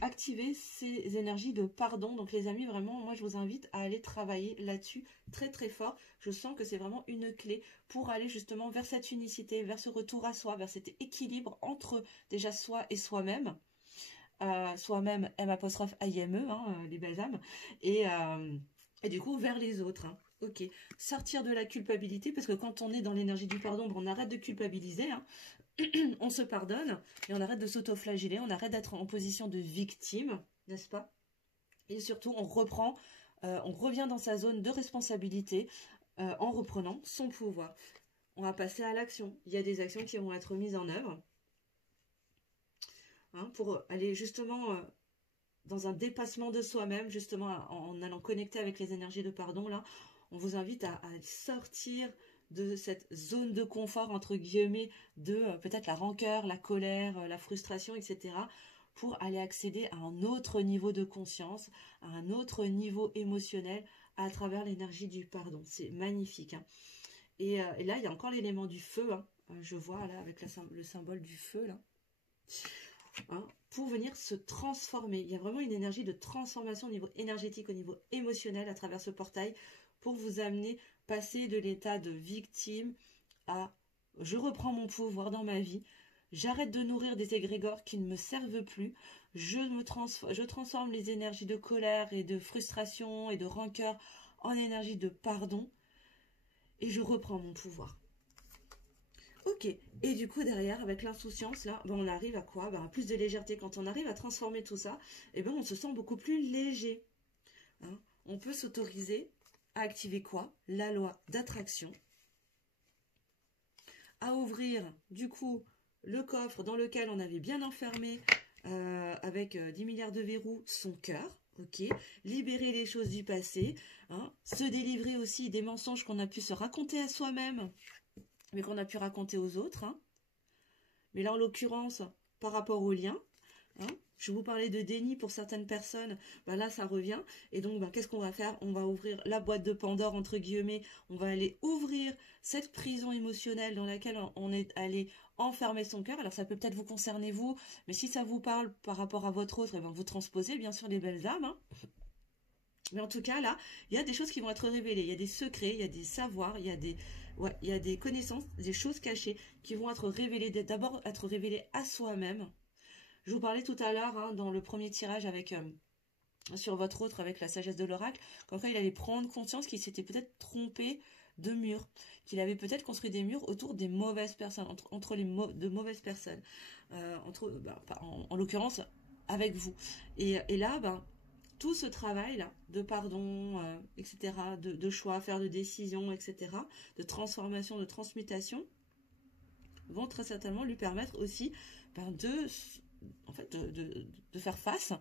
activer ces énergies de pardon. Donc les amis, vraiment, moi je vous invite à aller travailler là-dessus très très fort. Je sens que c'est vraiment une clé pour aller justement vers cette unicité, vers ce retour à soi, vers cet équilibre entre déjà soi et soi-même. Soi-même, M', A-I-M-E, les belles âmes, et du coup vers les autres. Ok, sortir de la culpabilité, parce que quand on est dans l'énergie du pardon, on arrête de culpabiliser, hein. On se pardonne et on arrête de s'auto-flageller, on arrête d'être en position de victime, n'est-ce pas? Et surtout, on revient dans sa zone de responsabilité en reprenant son pouvoir. On va passer à l'action. Il y a des actions qui vont être mises en œuvre, hein, pour aller justement dans un dépassement de soi-même, justement en allant connecter avec les énergies de pardon. Là, on vous invite à sortir de cette zone de confort, entre guillemets, de peut-être la rancœur, la colère, la frustration, etc., pour aller accéder à un autre niveau de conscience, à un autre niveau émotionnel à travers l'énergie du pardon. C'est magnifique, hein. Et là, il y a encore l'élément du feu, hein. Je vois là avec le symbole du feu, là. Hein, pour venir se transformer. Il y a vraiment une énergie de transformation au niveau énergétique, au niveau émotionnel à travers ce portail pour vous amener, passer de l'état de victime à je reprends mon pouvoir dans ma vie, j'arrête de nourrir des égrégores qui ne me servent plus, je transforme les énergies de colère et de frustration et de rancœur en énergie de pardon et je reprends mon pouvoir. Ok, et du coup derrière, avec l'insouciance, là, ben, on arrive à quoi? Ben, à plus de légèreté. Quand on arrive à transformer tout ça, eh ben, on se sent beaucoup plus léger, hein. On peut s'autoriser à activer quoi? La loi d'attraction, à ouvrir du coup le coffre dans lequel on avait bien enfermé avec 10 milliards de verrous son cœur. Ok, libérer les choses du passé, hein, se délivrer aussi des mensonges qu'on a pu se raconter à soi-même, mais qu'on a pu raconter aux autres, hein. Mais là, en l'occurrence, par rapport au lien, hein, je vous parlais de déni pour certaines personnes, ben là, ça revient. Et donc, ben, qu'est-ce qu'on va faire? On va ouvrir la boîte de Pandore, entre guillemets. On va aller ouvrir cette prison émotionnelle dans laquelle on est allé enfermer son cœur. Alors, ça peut peut-être vous concerner, vous, mais si ça vous parle par rapport à votre autre, eh ben, vous transposez, bien sûr, les belles âmes, hein. Mais en tout cas, là, il y a des choses qui vont être révélées. Il y a des secrets, il y a des savoirs, ouais, il y a des connaissances, des choses cachées qui vont être révélées, d'abord être révélées à soi-même. Je vous parlais tout à l'heure, hein, dans le premier tirage avec sur votre autre, avec la sagesse de l'oracle, quand il allait prendre conscience qu'il s'était peut-être trompé de murs, qu'il avait peut-être construit des murs autour des mauvaises personnes, entre de mauvaises personnes, en l'occurrence avec vous. Et là, ben, tout ce travail-là, de pardon, etc., de choix, faire de décisions, etc., de transformation, de transmutation, vont très certainement lui permettre aussi ben, de faire face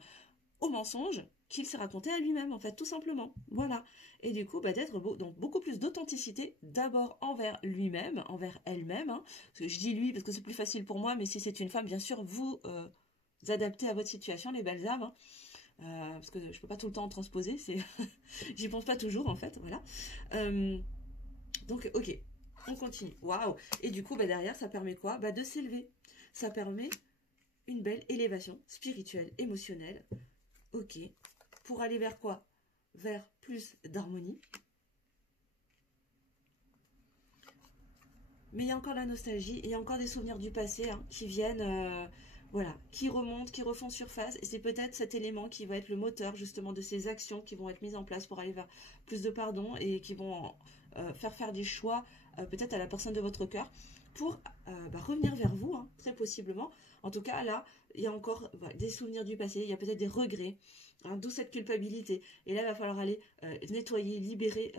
aux mensonges qu'il s'est raconté à lui-même, en fait, tout simplement. Voilà. Et du coup, bah, d'être dans beaucoup plus d'authenticité, d'abord envers lui-même, envers elle-même, hein. Parce que je dis lui parce que c'est plus facile pour moi, mais si c'est une femme, bien sûr, vous adaptez à votre situation, les belles âmes, hein. Parce que je peux pas tout le temps transposer, j'y pense pas toujours en fait, voilà. Donc ok, on continue. Waouh. Et du coup, bah, derrière, ça permet quoi? Bah, de s'élever. Ça permet une belle élévation spirituelle, émotionnelle. Ok. Pour aller vers quoi? Vers plus d'harmonie. Mais il y a encore la nostalgie, il y a encore des souvenirs du passé, hein, qui viennent, voilà, qui remontent, qui refont surface. Et c'est peut-être cet élément qui va être le moteur justement de ces actions qui vont être mises en place pour aller vers plus de pardon et qui vont faire des choix peut-être à la personne de votre cœur pour revenir vers vous, hein, très possiblement. En tout cas, là, il y a encore des souvenirs du passé, il y a peut-être des regrets, hein, d'où cette culpabilité. Et là, il va falloir aller nettoyer, libérer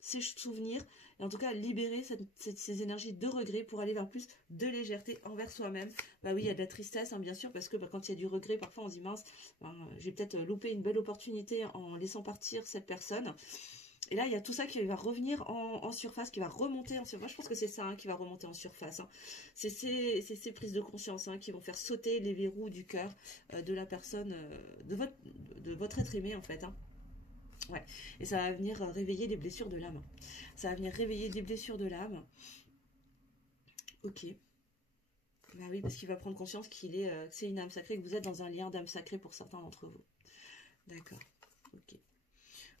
ces souvenirs, et en tout cas libérer ces énergies de regret pour aller vers plus de légèreté envers soi-même. Bah oui, il y a de la tristesse, hein, bien sûr, parce que quand il y a du regret, parfois on se dit mince, j'ai peut-être loupé une belle opportunité en laissant partir cette personne. Et là, il y a tout ça qui va revenir en surface, qui va remonter en surface. Je pense que c'est ça, hein, qui va remonter en surface, hein. C'est ces prises de conscience, hein, qui vont faire sauter les verrous du cœur de la personne, de votre être aimé, en fait, hein. Ouais, et ça va venir réveiller les blessures de l'âme. Ça va venir réveiller des blessures de l'âme. Ok. Bah oui, parce qu'il va prendre conscience que c'est une âme sacrée, que vous êtes dans un lien d'âme sacrée pour certains d'entre vous. D'accord. Ok.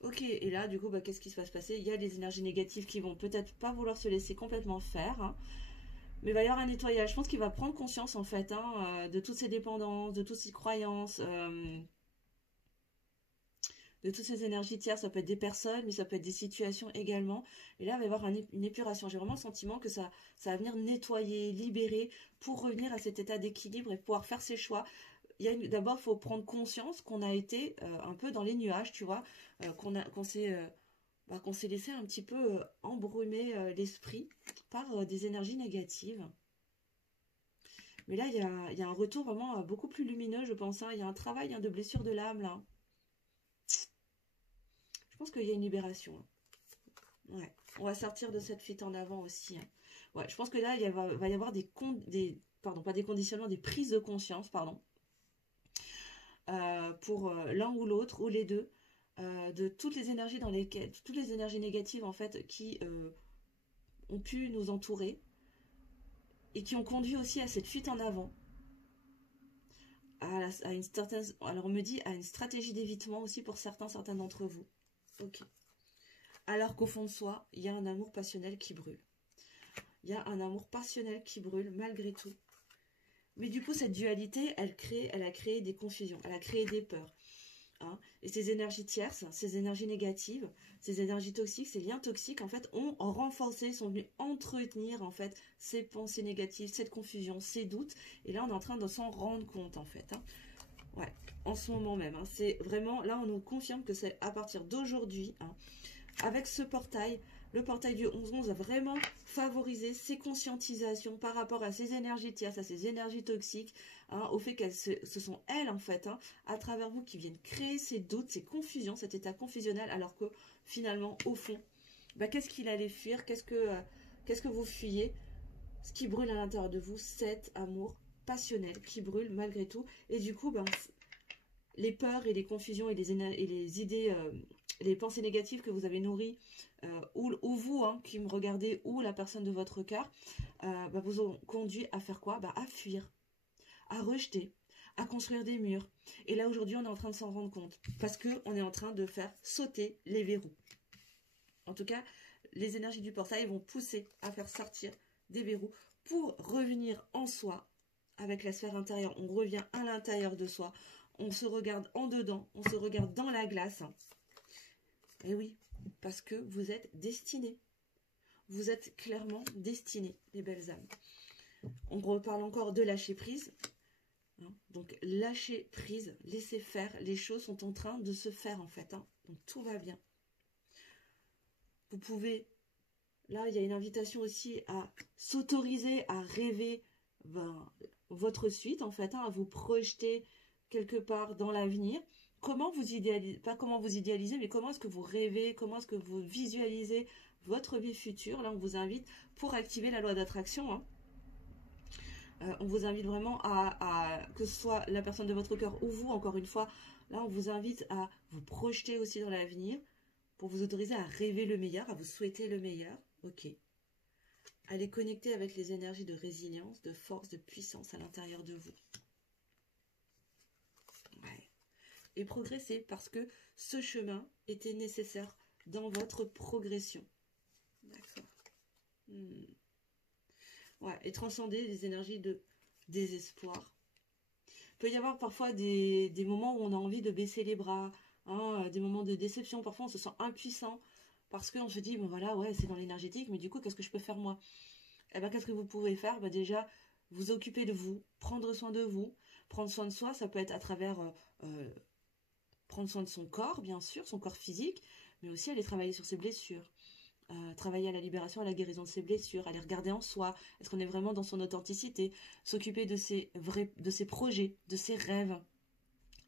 Ok, et là, du coup, bah, qu'est-ce qui va se passer? Il y a des énergies négatives qui vont peut-être pas vouloir se laisser complètement faire, hein. Mais il va y avoir un nettoyage. Je pense qu'il va prendre conscience, en fait, hein, de toutes ces dépendances, de toutes ces croyances, de toutes ces énergies tierces. Ça peut être des personnes, mais ça peut être des situations également. Et là, il va y avoir une épuration. J'ai vraiment le sentiment que ça va venir nettoyer, libérer, pour revenir à cet état d'équilibre et pouvoir faire ses choix. D'abord, il faut prendre conscience qu'on a été un peu dans les nuages, tu vois, qu'on s'est laissé un petit peu embrumer l'esprit par des énergies négatives. Mais là, il y a un retour vraiment beaucoup plus lumineux, je pense. Hein. Il y a un travail de blessure de l'âme, là. Je pense qu'il y a une libération. Hein. Ouais. On va sortir de cette fuite en avant aussi. Hein. Ouais, je pense que là, va y avoir pardon, pas des conditionnements, des prises de conscience, pardon. Pour l'un ou l'autre, ou les deux, de toutes les énergies toutes les énergies négatives, en fait, qui ont pu nous entourer, et qui ont conduit aussi à cette fuite en avant. Alors on me dit à une stratégie d'évitement aussi pour certains d'entre vous. Ok. Alors qu'au fond de soi, il y a un amour passionnel qui brûle. Il y a un amour passionnel qui brûle malgré tout. Mais du coup, cette dualité, elle a créé des confusions, elle a créé des peurs. Hein. Et ces énergies tierces, ces énergies négatives, ces énergies toxiques, ces liens toxiques, en fait, ont renforcé, sont venus entretenir, en fait, ces pensées négatives, cette confusion, ces doutes. Et là, on est en train de s'en rendre compte, en fait. Hein. Ouais, en ce moment même. Hein. C'est vraiment, là, on nous confirme que c'est à partir d'aujourd'hui, hein, avec ce portail, le portail du 11-11 a vraiment favorisé ces conscientisations par rapport à ces énergies tierces, à ces énergies toxiques, hein, au fait qu'elles ce sont elles, en fait, hein, à travers vous, qui viennent créer ces doutes, ces confusions, cet état confusionnel, alors que finalement, au fond, bah, qu'est-ce qu'il allait fuir, qu'est-ce que vous fuyez? Ce qui brûle à l'intérieur de vous, cet amour passionnel qui brûle malgré tout. Et du coup, ben, les peurs et les confusions et les idées, les pensées négatives que vous avez nourries, ou vous, hein, qui me regardez, ou la personne de votre cœur, bah, vous ont conduit à faire quoi? Bah, à fuir, à rejeter, à construire des murs. Et là, aujourd'hui, on est en train de s'en rendre compte. Parce qu'on est en train de faire sauter les verrous. En tout cas, les énergies du portail vont pousser à faire sortir des verrous pour revenir en soi avec la sphère intérieure. On revient à l'intérieur de soi. On se regarde en dedans. On se regarde dans la glace. Et oui, parce que vous êtes destinés. Vous êtes clairement destinés, les belles âmes. On reparle encore de lâcher prise. Donc, lâcher prise, laisser faire. Les choses sont en train de se faire, en fait. Donc, tout va bien. Vous pouvez... Là, il y a une invitation aussi à s'autoriser à rêver votre suite, en fait, à vous projeter quelque part dans l'avenir. Comment vous idéalisez, pas comment vous idéalisez, mais comment est-ce que vous rêvez, comment est-ce que vous visualisez votre vie future. Là, on vous invite pour activer la loi d'attraction. Hein. On vous invite vraiment que ce soit la personne de votre cœur ou vous, encore une fois, là, on vous invite à vous projeter aussi dans l'avenir pour vous autoriser à rêver le meilleur, à vous souhaiter le meilleur. Ok. Allez connecter avec les énergies de résilience, de force, de puissance à l'intérieur de vous. Ouais. Et progresser parce que ce chemin était nécessaire dans votre progression. D'accord. Ouais. Et transcender les énergies de désespoir. Il peut y avoir parfois des moments où on a envie de baisser les bras, hein, des moments de déception. Parfois, on se sent impuissant parce qu'on se dit, bon voilà, ouais, c'est dans l'énergétique, mais du coup, qu'est-ce que je peux faire moi? Eh bien, qu'est-ce que vous pouvez faire? Bah, déjà, vous occuper de vous, prendre soin de vous. Prendre soin de soi, ça peut être à travers prendre soin de son corps, bien sûr, son corps physique, mais aussi aller travailler sur ses blessures. Travailler à la libération, à la guérison de ses blessures, aller regarder en soi, est-ce qu'on est vraiment dans son authenticité, s'occuper de ses projets, de ses rêves,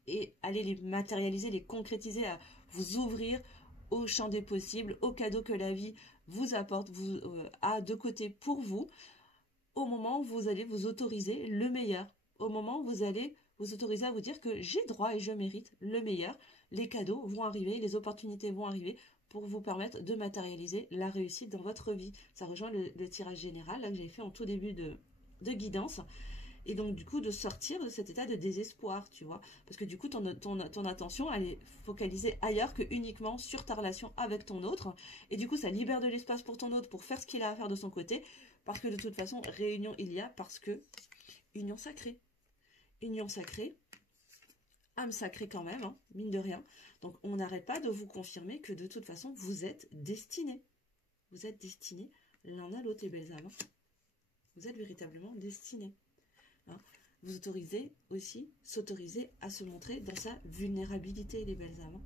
et aller les matérialiser, les concrétiser, à vous ouvrir au champ des possibles, aux cadeaux que la vie vous apporte, a de côté pour vous, au moment où vous allez vous autoriser le meilleur, au moment où vous allez vous autoriser à vous dire que j'ai droit et je mérite le meilleur, les cadeaux vont arriver, les opportunités vont arriver, pour vous permettre de matérialiser la réussite dans votre vie. Ça rejoint le tirage général là, que j'avais fait en tout début de guidance. Et donc, du coup, de sortir de cet état de désespoir, tu vois. Parce que du coup, ton attention, elle est focalisée ailleurs que uniquement sur ta relation avec ton autre. Et du coup, ça libère de l'espace pour ton autre pour faire ce qu'il a à faire de son côté. Parce que de toute façon, réunion il y a, parce que union sacrée. Union sacrée, âme sacrée quand même, hein, mine de rien. Donc on n'arrête pas de vous confirmer que de toute façon, vous êtes destinés. Vous êtes destinés l'un à l'autre, les belles âmes. Hein. Vous êtes véritablement destinés. Hein. Vous autorisez aussi, s'autoriser à se montrer dans sa vulnérabilité, les belles âmes. Hein.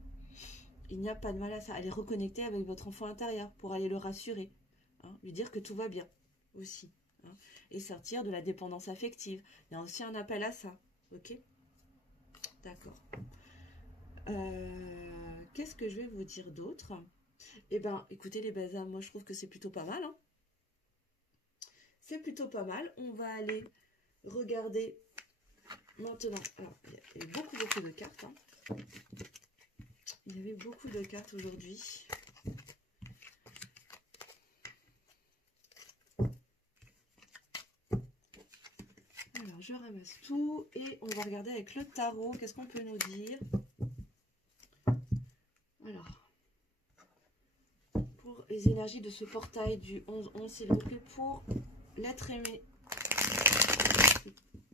Il n'y a pas de mal à ça. Allez reconnecter avec votre enfant intérieur pour aller le rassurer. Hein, lui dire que tout va bien aussi. Hein, et sortir de la dépendance affective. Il y a aussi un appel à ça. Ok? D'accord. Qu'est-ce que je vais vous dire d'autre? Eh bien, écoutez les belles âmes, moi je trouve que c'est plutôt pas mal. Hein. C'est plutôt pas mal. On va aller regarder maintenant. Alors, il y avait beaucoup de cartes. Hein. Il y avait beaucoup de cartes aujourd'hui. Alors, je ramasse tout et on va regarder avec le tarot. Qu'est-ce qu'on peut nous dire? Alors, pour les énergies de ce portail du 11-11, s'il vous plaît, pour l'être aimé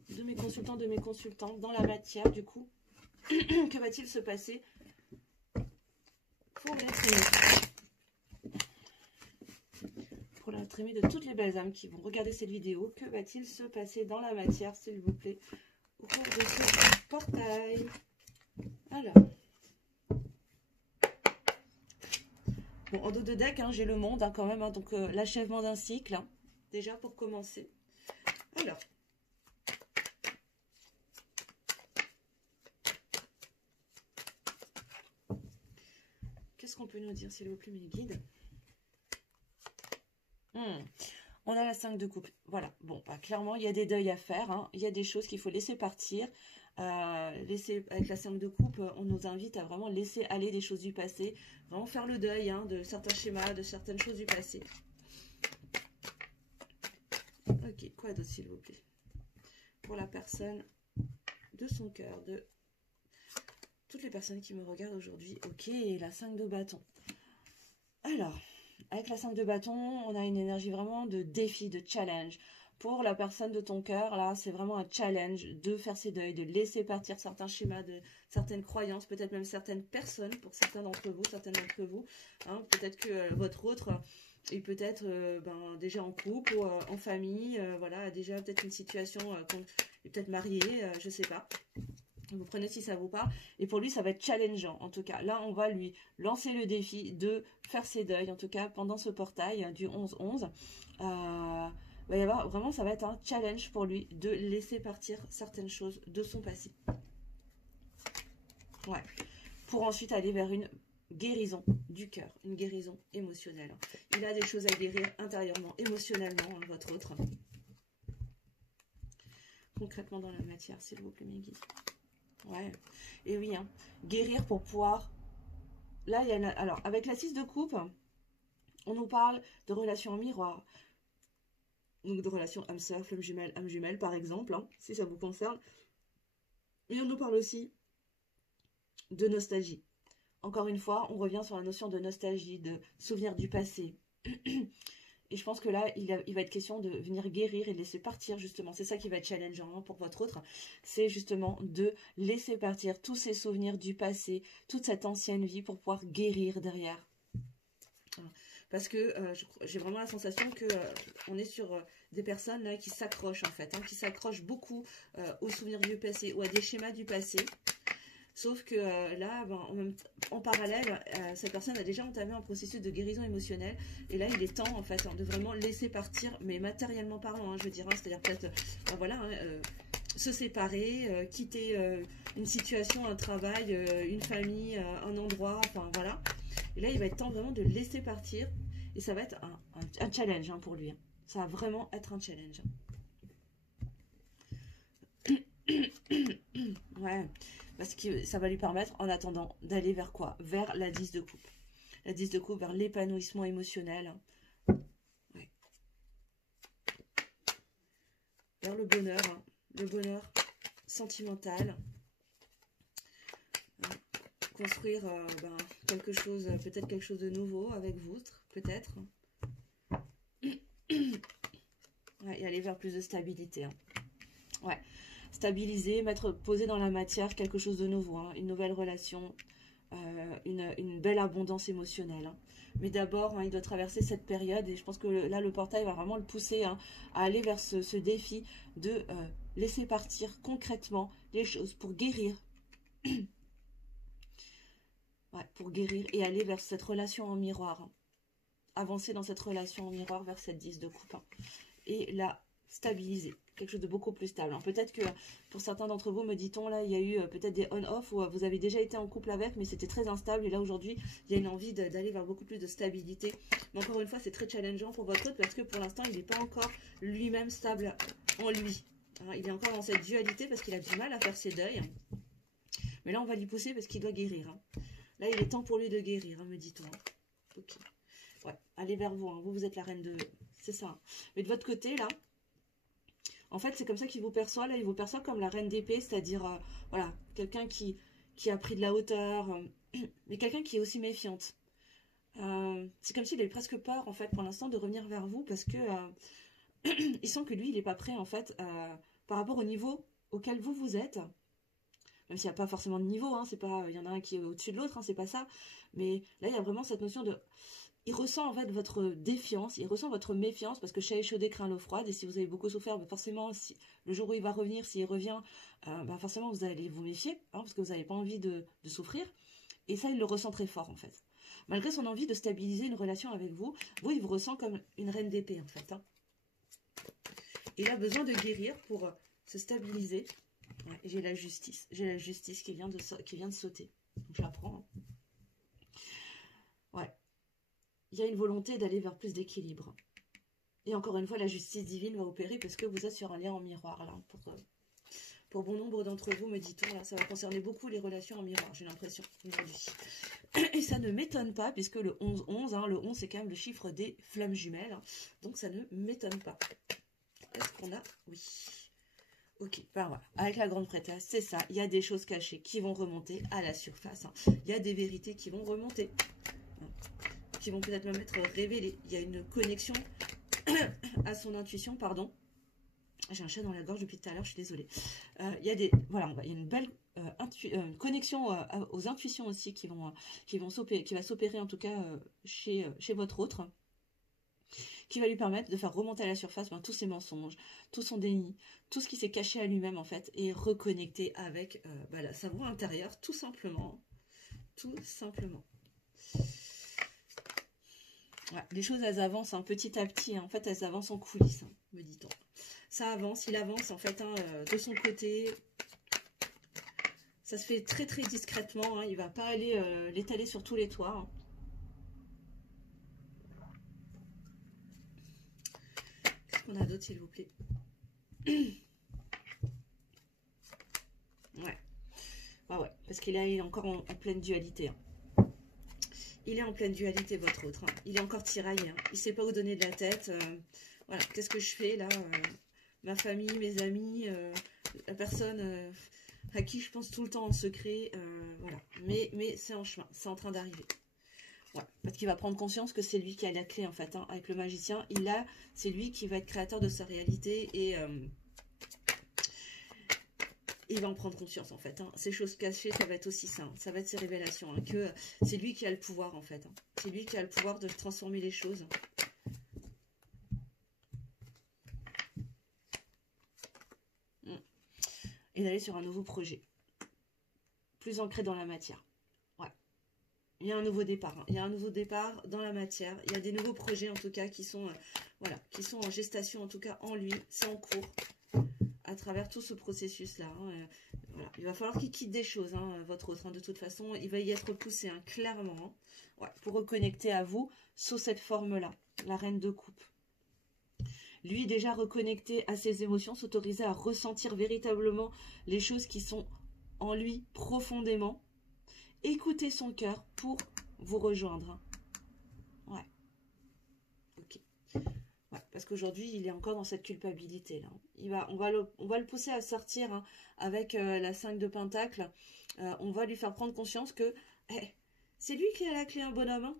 de mes consultants, de mes consultantes, dans la matière, du coup, que va-t-il se passer pour l'être aimé? Pour l'être aimé de toutes les belles âmes qui vont regarder cette vidéo, que va-t-il se passer dans la matière, s'il vous plaît, au cours de ce portail? Alors, bon, en dos de deck, hein, j'ai le monde hein, quand même, hein, donc l'achèvement d'un cycle, hein, déjà pour commencer. Alors, qu'est-ce qu'on peut nous dire, s'il vous plaît, mes guides? On a la 5 de coupe. Voilà, bon, bah, clairement, il y a des deuils à faire, hein. Il y a des choses qu'il faut laisser partir. Avec la 5 de coupe, on nous invite à vraiment laisser aller des choses du passé, vraiment faire le deuil hein, de certains schémas, de certaines choses du passé. Ok, quoi d'autre s'il vous plaît? Pour la personne de son cœur, de toutes les personnes qui me regardent aujourd'hui. Ok, la 5 de bâton. Alors, avec la 5 de bâton, on a une énergie vraiment de défi, de challenge. Pour la personne de ton cœur, là, c'est vraiment un challenge de faire ses deuils, de laisser partir certains schémas, de certaines croyances, peut-être même certaines personnes, pour certains d'entre vous, certaines d'entre vous. Hein, peut-être que votre autre est peut-être déjà en couple ou en famille, voilà, a déjà peut-être une situation, est peut-être marié, je sais pas. Vous prenez si ça vous parle. Et pour lui, ça va être challengeant. En tout cas, là, on va lui lancer le défi de faire ses deuils. En tout cas, pendant ce portail du 11-11. Va y avoir, vraiment, ça va être un challenge pour lui de laisser partir certaines choses de son passé. Ouais. Pour ensuite aller vers une guérison du cœur. Une guérison émotionnelle. Il a des choses à guérir intérieurement, émotionnellement, hein, votre autre. Concrètement dans la matière, s'il vous plaît, mes guides. Ouais, et oui, hein. Guérir pour pouvoir... Là, il y a alors, avec la 6 de coupe, on nous parle de relations en miroir. Donc, de relations âme-sœur, flamme jumelle, par exemple, hein, si ça vous concerne. Mais on nous parle aussi de nostalgie. Encore une fois, on revient sur la notion de nostalgie, de souvenir du passé. Et je pense que là, il va être question de venir guérir et de laisser partir, justement. C'est ça qui va être challengeant hein, pour votre autre. C'est justement de laisser partir tous ces souvenirs du passé, toute cette ancienne vie pour pouvoir guérir derrière. Parce que j'ai vraiment la sensation que on est sur des personnes là qui s'accrochent en fait, hein, qui s'accrochent beaucoup aux souvenirs du passé ou à des schémas du passé. Sauf que là, en parallèle, cette personne a déjà entamé un processus de guérison émotionnelle. Et là, il est temps, en fait, hein, de vraiment laisser partir, mais matériellement parlant, hein, je dirais. C'est-à-dire peut-être, voilà, hein, se séparer, quitter une situation, un travail, une famille, un endroit, enfin, voilà. Et là, il va être temps vraiment de laisser partir. Et ça va être un challenge hein, pour lui. Hein. Ça va vraiment être un challenge. Ouais. Parce que ça va lui permettre, en attendant, d'aller vers quoi? Vers la 10 de coupe. La 10 de coupe, vers l'épanouissement émotionnel. Ouais. Vers le bonheur. Hein. Le bonheur sentimental. Construire quelque chose, peut-être quelque chose de nouveau avec vous, peut-être. Ouais, et aller vers plus de stabilité. Hein. Ouais. stabiliser, poser dans la matière quelque chose de nouveau, hein, une nouvelle relation, une belle abondance émotionnelle. Hein. Mais d'abord, hein, il doit traverser cette période et je pense que là, le portail va vraiment le pousser hein, à aller vers ce défi de laisser partir concrètement les choses pour guérir. Ouais, pour guérir et aller vers cette relation en miroir. Hein. Avancer dans cette relation en miroir vers cette 10 de coupe. Hein. Et la stabiliser. Quelque chose de beaucoup plus stable. Peut-être que pour certains d'entre vous, me dit-on, là, il y a eu peut-être des on-off où vous avez déjà été en couple avec, mais c'était très instable. Et là, aujourd'hui, il y a une envie d'aller vers beaucoup plus de stabilité. Mais encore une fois, c'est très challengeant pour votre autre parce que pour l'instant, il n'est pas encore lui-même stable en lui. Hein, il est encore dans cette dualité parce qu'il a du mal à faire ses deuils. Mais là, on va lui pousser parce qu'il doit guérir. Hein. Là, il est temps pour lui de guérir, hein, me dit-on. Hein. Ok. Ouais, allez vers vous. Hein. Vous êtes la reine de... C'est ça. Hein. Mais de votre côté, là, en fait, c'est comme ça qu'il vous perçoit. Là, il vous perçoit comme la reine d'épée, c'est-à-dire, voilà, quelqu'un qui a pris de la hauteur, mais quelqu'un qui est aussi méfiante. C'est comme s'il avait presque peur, en fait, pour l'instant, de revenir vers vous, parce que il sent que lui, il n'est pas prêt, en fait, par rapport au niveau auquel vous êtes. Même s'il n'y a pas forcément de niveau, hein, c'est pas, il y en a un qui est au-dessus de l'autre, hein, c'est pas ça. Mais là, il y a vraiment cette notion de... Il ressent en fait votre défiance, il ressent votre méfiance, parce que chat échaudé craint l'eau froide, et si vous avez beaucoup souffert, bah forcément, si, le jour où il va revenir, s'il revient, bah forcément, vous allez vous méfier, hein, parce que vous n'avez pas envie de souffrir. Et ça, il le ressent très fort, en fait. Malgré son envie de stabiliser une relation avec vous, il vous ressent comme une reine d'épée, en fait. Hein. Il a besoin de guérir pour se stabiliser. Ouais, j'ai la justice qui vient de sauter. Donc je la prends. Hein. Ouais. Il y a une volonté d'aller vers plus d'équilibre. Et encore une fois, la justice divine va opérer parce que vous êtes sur un lien en miroir. Là, pour bon nombre d'entre vous, me dit-on, là, ça va concerner beaucoup les relations en miroir, j'ai l'impression, aujourd'hui. Et ça ne m'étonne pas, puisque le 11-11, hein, le 11, c'est quand même le chiffre des flammes jumelles. Hein, donc ça ne m'étonne pas. Est-ce qu'on a... Oui. Ok, ben voilà, avec la grande prêtresse, c'est ça, il y a des choses cachées qui vont remonter à la surface, hein. Il y a des vérités qui vont remonter, hein, qui vont peut-être même être révélées, il y a une connexion à son intuition, pardon, j'ai un chat dans la gorge depuis tout à l'heure, je suis désolée, il y a des, voilà, il y a une belle connexion aux intuitions aussi qui va s'opérer en tout cas chez votre autre, qui va lui permettre de faire remonter à la surface tous ses mensonges, tout son déni, tout ce qui s'est caché à lui-même en fait, et reconnecter avec sa voix intérieure, tout simplement. Tout simplement. Ouais, les choses, elles avancent petit à petit, hein. En fait, elles avancent en coulisses, hein, me dit-on. Ça avance, il avance en fait de son côté. Ça se fait très très discrètement, hein. Il ne va pas aller l'étaler sur tous les toits, hein. On a d'autres, s'il vous plaît. Ouais. Ah ouais, parce qu'il est encore en pleine dualité. Hein. Il est en pleine dualité, votre autre. Hein. Il est encore tiraillé. Hein. Il ne sait pas où donner de la tête. Voilà, qu'est-ce que je fais là ma famille, mes amis, la personne à qui je pense tout le temps en secret. Voilà. Mais c'est en chemin, c'est en train d'arriver. Ouais, parce qu'il va prendre conscience que c'est lui qui a la clé en fait, hein, avec le magicien. C'est lui qui va être créateur de sa réalité et il va en prendre conscience en fait. Hein. Ces choses cachées, ça va être aussi ça, hein. Ça va être ses révélations, hein, que c'est lui qui a le pouvoir en fait. Hein. C'est lui qui a le pouvoir de transformer les choses. Et d'aller sur un nouveau projet, plus ancré dans la matière. Il y a un nouveau départ. Hein. Il y a un nouveau départ dans la matière. Il y a des nouveaux projets en tout cas qui sont, qui sont en gestation en tout cas en lui. C'est en cours à travers tout ce processus-là. Hein. Voilà. Il va falloir qu'il quitte des choses, hein, votre autre. Hein. De toute façon, il va y être poussé, hein, clairement. Hein. Ouais, pour reconnecter à vous sous cette forme-là, la reine de coupe. Lui, déjà reconnecté à ses émotions, s'autoriser à ressentir véritablement les choses qui sont en lui profondément. Écoutez son cœur pour vous rejoindre. Ouais. Ok. Ouais, parce qu'aujourd'hui, il est encore dans cette culpabilité-là. On va le pousser à sortir, hein, avec la 5 de Pentacle. On va lui faire prendre conscience que c'est lui qui a la clé, un bonhomme.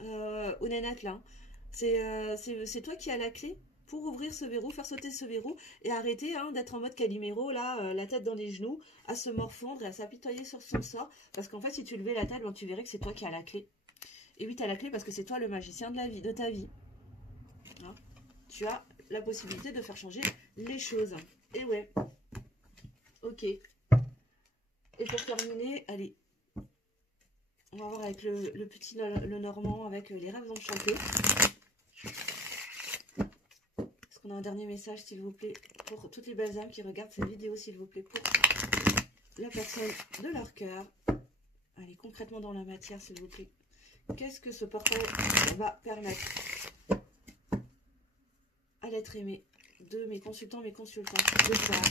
Hein. Ou Nénette, là. C'est toi qui as la clé. pour ouvrir ce verrou, faire sauter ce verrou et arrêter hein, d'être en mode Calimero, là, la tête dans les genoux, à se morfondre et à s'apitoyer sur son sort. Parce qu'en fait, si tu levais la tête, ben, tu verrais que c'est toi qui as la clé. Et oui, tu as la clé parce que c'est toi le magicien de la vie, de ta vie. Hein, tu as la possibilité de faire changer les choses. Et ouais. Ok. Et pour terminer, allez. On va voir avec le petit le Normand, avec les rêves enchantés. Est-ce qu'on a un dernier message, s'il vous plaît, pour toutes les belles âmes qui regardent cette vidéo, s'il vous plaît, pour la personne de leur cœur. Allez, concrètement dans la matière, s'il vous plaît. Qu'est-ce que ce portail va permettre à l'être aimé de mes consultants, de voir.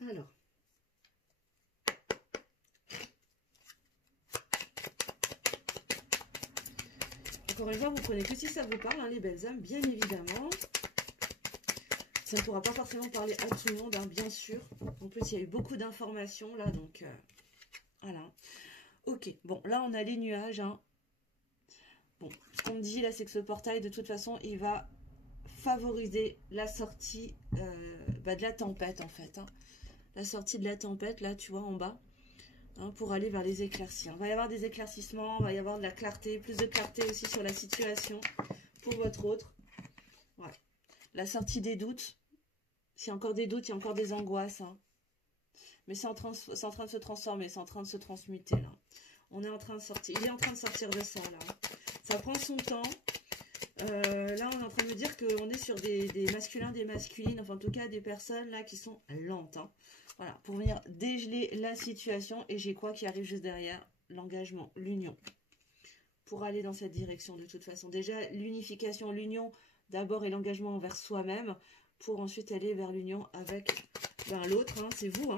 Alors. Encore une fois, vous prenez que si ça vous parle, hein, les belles âmes, bien évidemment. Ça ne pourra pas forcément parler à tout le monde, hein, bien sûr. En plus, il y a eu beaucoup d'informations, là, donc... voilà. Ok, bon, là, on a les nuages, hein. Bon, ce qu'on me dit, là, c'est que ce portail, de toute façon, il va favoriser la sortie de la tempête, en fait. Hein. La sortie de la tempête, là, tu vois, en bas. Hein, pour aller vers les éclaircies. Il va y avoir des éclaircissements, il va y avoir de la clarté, plus de clarté aussi sur la situation pour votre autre. Ouais. La sortie des doutes. S'il y a encore des doutes, il y a encore des angoisses. Hein. Mais c'est en train de se transformer, c'est en train de se transmuter. Là. On est en train de sortir. Il est en train de sortir de ça. Là. Ça prend son temps. Là, on est en train de me dire qu'on est sur des masculins, des masculines, enfin en tout cas des personnes là qui sont lentes. Hein. Voilà, pour venir dégeler la situation. Et j'ai quoi qui arrive juste derrière? L'engagement, l'union. Pour aller dans cette direction de toute façon. Déjà, l'unification, l'union d'abord et l'engagement envers soi-même. Pour ensuite aller vers l'union avec l'autre. Hein, c'est vous. Hein.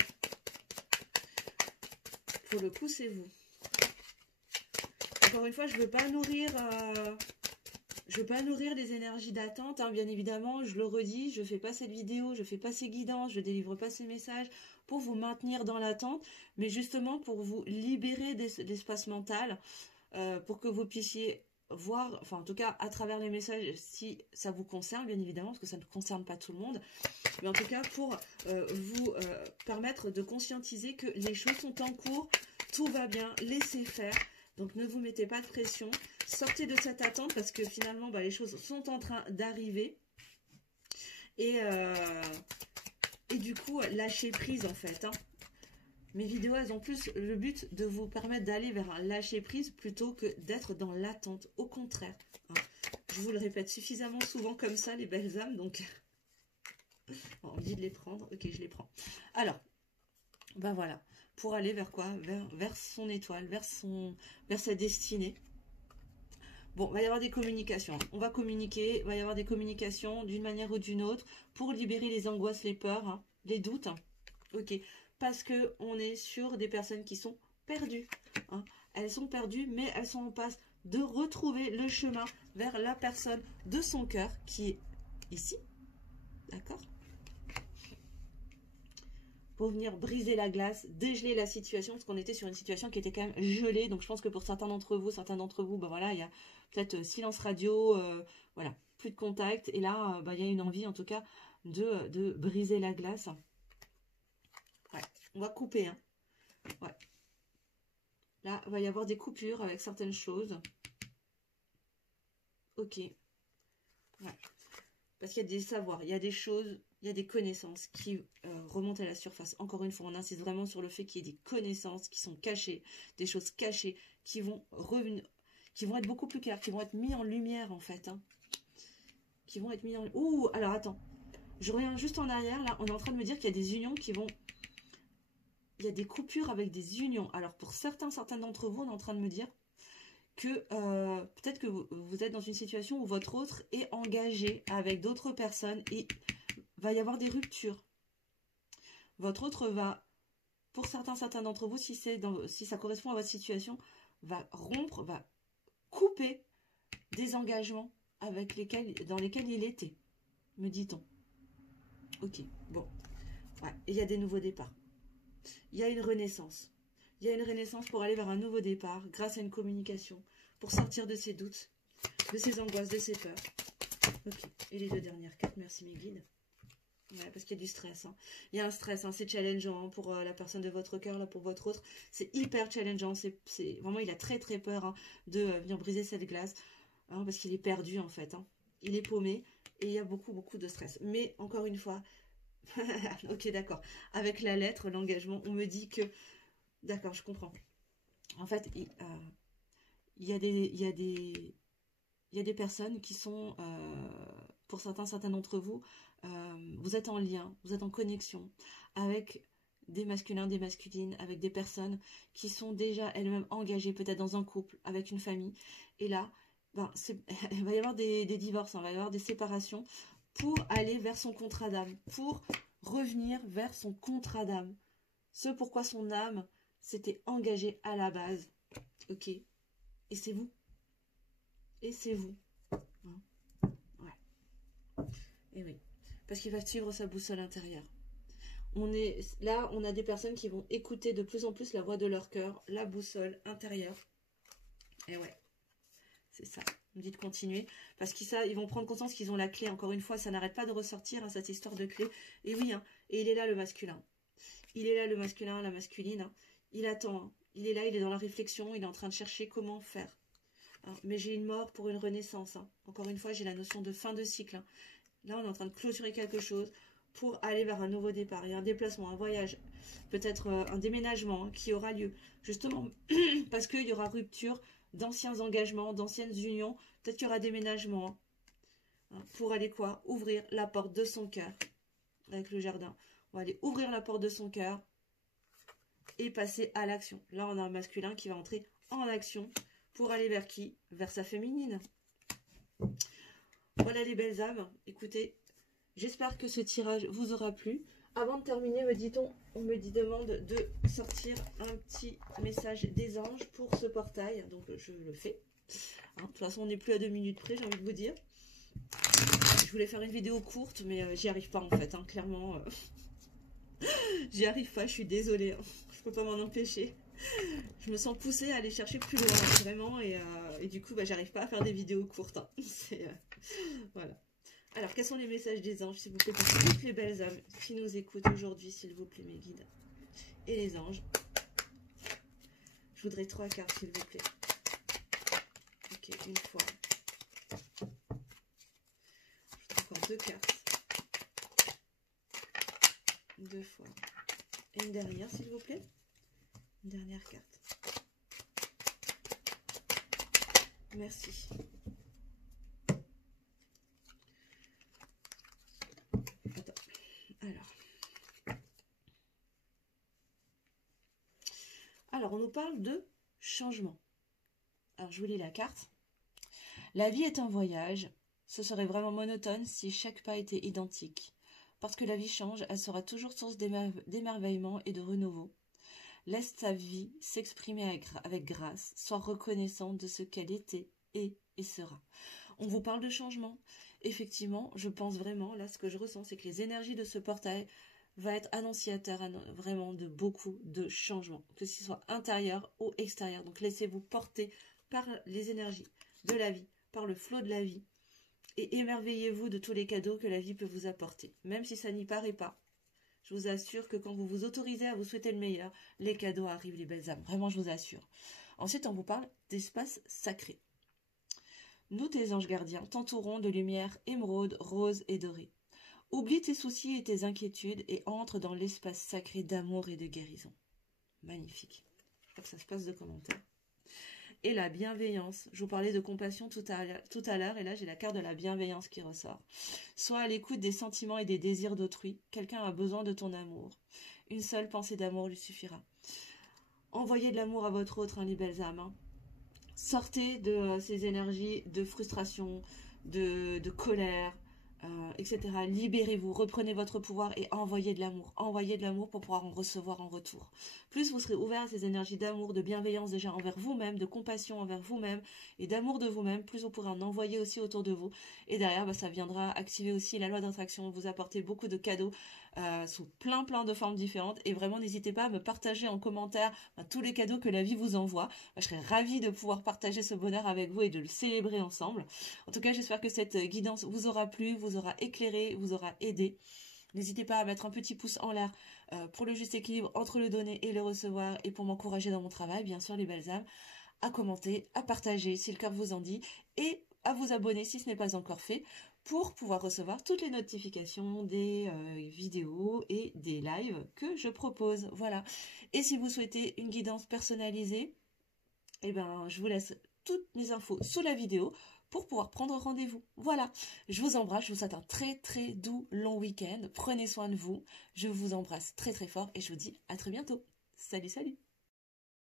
Pour le coup, c'est vous. Encore une fois, je ne veux pas nourrir... Je ne veux pas nourrir les énergies d'attente, hein, bien évidemment, je le redis, je ne fais pas cette vidéo, je ne fais pas ces guidances, je ne délivre pas ces messages pour vous maintenir dans l'attente, mais justement pour vous libérer de l'espace mental, pour que vous puissiez voir, enfin en tout cas à travers les messages, si ça vous concerne, bien évidemment, parce que ça ne concerne pas tout le monde, mais en tout cas pour vous permettre de conscientiser que les choses sont en cours, tout va bien, laissez faire. Donc ne vous mettez pas de pression, sortez de cette attente parce que finalement les choses sont en train d'arriver et du coup lâchez prise en fait. Hein. Mes vidéos elles ont plus le but de vous permettre d'aller vers un lâcher prise plutôt que d'être dans l'attente, au contraire. Hein. Je vous le répète suffisamment souvent comme ça les belles âmes donc bon, on me dit de les prendre, ok je les prends. Alors, voilà. Pour aller vers quoi? Vers son étoile, vers sa destinée. Bon, il va y avoir des communications. On va communiquer, il va y avoir des communications d'une manière ou d'une autre pour libérer les angoisses, les peurs, hein, les doutes. Hein. Ok, parce qu'on est sur des personnes qui sont perdues. Hein. Elles sont perdues, mais elles sont en passe de retrouver le chemin vers la personne de son cœur qui est ici. D'accord ? Pour venir briser la glace, dégeler la situation, parce qu'on était sur une situation qui était quand même gelée, donc je pense que pour certains d'entre vous, voilà, il y a peut-être silence radio, voilà, plus de contact, et là, il y a une envie, en tout cas, de briser la glace. Ouais, on va couper, hein. Ouais. Là, il va y avoir des coupures avec certaines choses. Ok. Ouais. Parce qu'il y a des savoirs, il y a des choses, il y a des connaissances qui remontent à la surface. Encore une fois, on insiste vraiment sur le fait qu'il y ait des connaissances qui sont cachées, des choses cachées qui vont revenir, qui vont être beaucoup plus claires, qui vont être mis en lumière en fait. Hein. Qui vont être mis en... Ouh, alors attends, je reviens juste en arrière, là, on est en train de me dire qu'il y a des unions qui vont... Il y a des coupures avec des unions. Alors pour certains d'entre vous, on est en train de me dire que peut-être que vous êtes dans une situation où votre autre est engagé avec d'autres personnes et va y avoir des ruptures. Votre autre va, pour certains d'entre vous, si ça correspond à votre situation, va rompre, va couper des engagements dans lesquels il était, me dit-on. Ok, bon. Ouais, il y a des nouveaux départs. Il y a une renaissance. Il y a une renaissance pour aller vers un nouveau départ, grâce à une communication, pour sortir de ses doutes, de ses angoisses, de ses peurs. Ok, et les deux dernières cartes, merci mes guides. Ouais, parce qu'il y a du stress. Hein. Il y a un stress, hein, c'est challengeant hein, pour la personne de votre cœur, là pour votre autre. C'est hyper challengeant. C'est vraiment, il a très très peur hein, de venir briser cette glace. Hein, parce qu'il est perdu en fait. Hein. Il est paumé et il y a beaucoup beaucoup de stress. Mais encore une fois, ok d'accord. Avec la lettre, l'engagement, on me dit que... D'accord, je comprends. En fait, il y a des personnes qui sont, pour certains d'entre vous, vous êtes en lien, vous êtes en connexion avec des masculins, des masculines, avec des personnes qui sont déjà elles-mêmes engagées, peut-être dans un couple, avec une famille. Et là, ben, il va y avoir des divorces, hein, il va y avoir des séparations pour aller vers son contrat d'âme, pour revenir vers son contrat d'âme. Ce pourquoi son âme s'était engagée à la base. Ok. Et c'est vous. Et c'est vous. Hein, ouais. Et oui. Parce qu'il va suivre sa boussole intérieure. Là, on a des personnes qui vont écouter de plus en plus la voix de leur cœur, la boussole intérieure. Et ouais, c'est ça. On me dit de continuer. Parce qu'ils vont prendre conscience qu'ils ont la clé. Encore une fois, ça n'arrête pas de ressortir, hein, cette histoire de clé. Et oui, hein, et il est là le masculin. Il est là le masculin, la masculine. Hein. Il attend. Hein. Il est là, il est dans la réflexion. Il est en train de chercher comment faire. Hein. Mais j'ai une mort pour une renaissance. Hein. Encore une fois, j'ai la notion de fin de cycle. Hein. Là, on est en train de clôturer quelque chose pour aller vers un nouveau départ. Il y a un déplacement, un voyage, peut-être un déménagement hein, qui aura lieu. Justement, parce qu'il y aura rupture d'anciens engagements, d'anciennes unions. Peut-être qu'il y aura déménagement. Hein, pour aller quoi? Ouvrir la porte de son cœur. Avec le jardin. On va aller ouvrir la porte de son cœur et passer à l'action. Là, on a un masculin qui va entrer en action pour aller vers qui? Vers sa féminine. Voilà les belles âmes. Écoutez, j'espère que ce tirage vous aura plu. Avant de terminer, on me demande de sortir un petit message des anges pour ce portail. Donc, je le fais. Hein, de toute façon, on n'est plus à 2 minutes près, j'ai envie de vous dire. Je voulais faire une vidéo courte, mais j'y arrive pas en fait, hein, clairement. J'y arrive pas, je suis désolée. Hein. Je peux pas m'en empêcher. Je me sens poussée à aller chercher plus loin, vraiment. Et du coup, j'arrive pas à faire des vidéos courtes. Hein. Voilà. Alors, quels sont les messages des anges, s'il vous plaît, pour toutes les belles âmes qui nous écoutent aujourd'hui, s'il vous plaît, mes guides et les anges. Je voudrais 3 cartes, s'il vous plaît. Ok, une fois. Encore 2 cartes. 2 fois. Et une dernière, s'il vous plaît. Une dernière carte. Merci. Attends. Alors, on nous parle de changement. Alors, je vous lis la carte. La vie est un voyage. Ce serait vraiment monotone si chaque pas était identique. Parce que la vie change, elle sera toujours source d'émerveillement et de renouveau. Laisse ta vie s'exprimer avec grâce. Sois reconnaissant de ce qu'elle était, est et sera. On vous parle de changement. Effectivement, je pense vraiment, là, ce que je ressens, c'est que les énergies de ce portail va être annonciateur vraiment de beaucoup de changements, que ce soit intérieur ou extérieur. Donc, laissez-vous porter par les énergies de la vie, par le flot de la vie. Et émerveillez-vous de tous les cadeaux que la vie peut vous apporter, même si ça n'y paraît pas. Je vous assure que quand vous vous autorisez à vous souhaiter le meilleur, les cadeaux arrivent, les belles âmes. Vraiment, je vous assure. Ensuite, on vous parle d'espace sacré. Nous, tes anges gardiens, t'entourons de lumière émeraude, rose et dorée. Oublie tes soucis et tes inquiétudes et entre dans l'espace sacré d'amour et de guérison. Magnifique. Je crois que ça se passe de commentaires. Et la bienveillance. Je vous parlais de compassion tout à l'heure, et là j'ai la carte de la bienveillance qui ressort. Sois à l'écoute des sentiments et des désirs d'autrui. Quelqu'un a besoin de ton amour. Une seule pensée d'amour lui suffira. Envoyez de l'amour à votre autre, hein, les belles âmes. Hein. Sortez de ces énergies de frustration, de colère, etc. Libérez-vous, reprenez votre pouvoir et envoyez de l'amour. Envoyez de l'amour pour pouvoir en recevoir en retour. Plus vous serez ouvert à ces énergies d'amour, de bienveillance déjà envers vous-même, de compassion envers vous-même et d'amour de vous-même, plus vous pourrez en envoyer aussi autour de vous. Et derrière, ça viendra activer aussi la loi d'attraction, vous apporter beaucoup de cadeaux sous plein de formes différentes. Et vraiment, n'hésitez pas à me partager en commentaire tous les cadeaux que la vie vous envoie. Je serais ravie de pouvoir partager ce bonheur avec vous et de le célébrer ensemble. En tout cas, j'espère que cette guidance vous aura plu, vous aura éclairé, vous aura aidé. N'hésitez pas à mettre un petit pouce en l'air pour le juste équilibre entre le donner et le recevoir et pour m'encourager dans mon travail, bien sûr les belles âmes, à commenter, à partager si le cœur vous en dit et à vous abonner si ce n'est pas encore fait pour pouvoir recevoir toutes les notifications des vidéos et des lives que je propose. Voilà. Et si vous souhaitez une guidance personnalisée, eh ben, je vous laisse toutes mes infos sous la vidéo pour pouvoir prendre rendez-vous. Voilà, je vous embrasse, je vous souhaite un très doux long week-end. Prenez soin de vous, je vous embrasse très fort et je vous dis à très bientôt. Salut.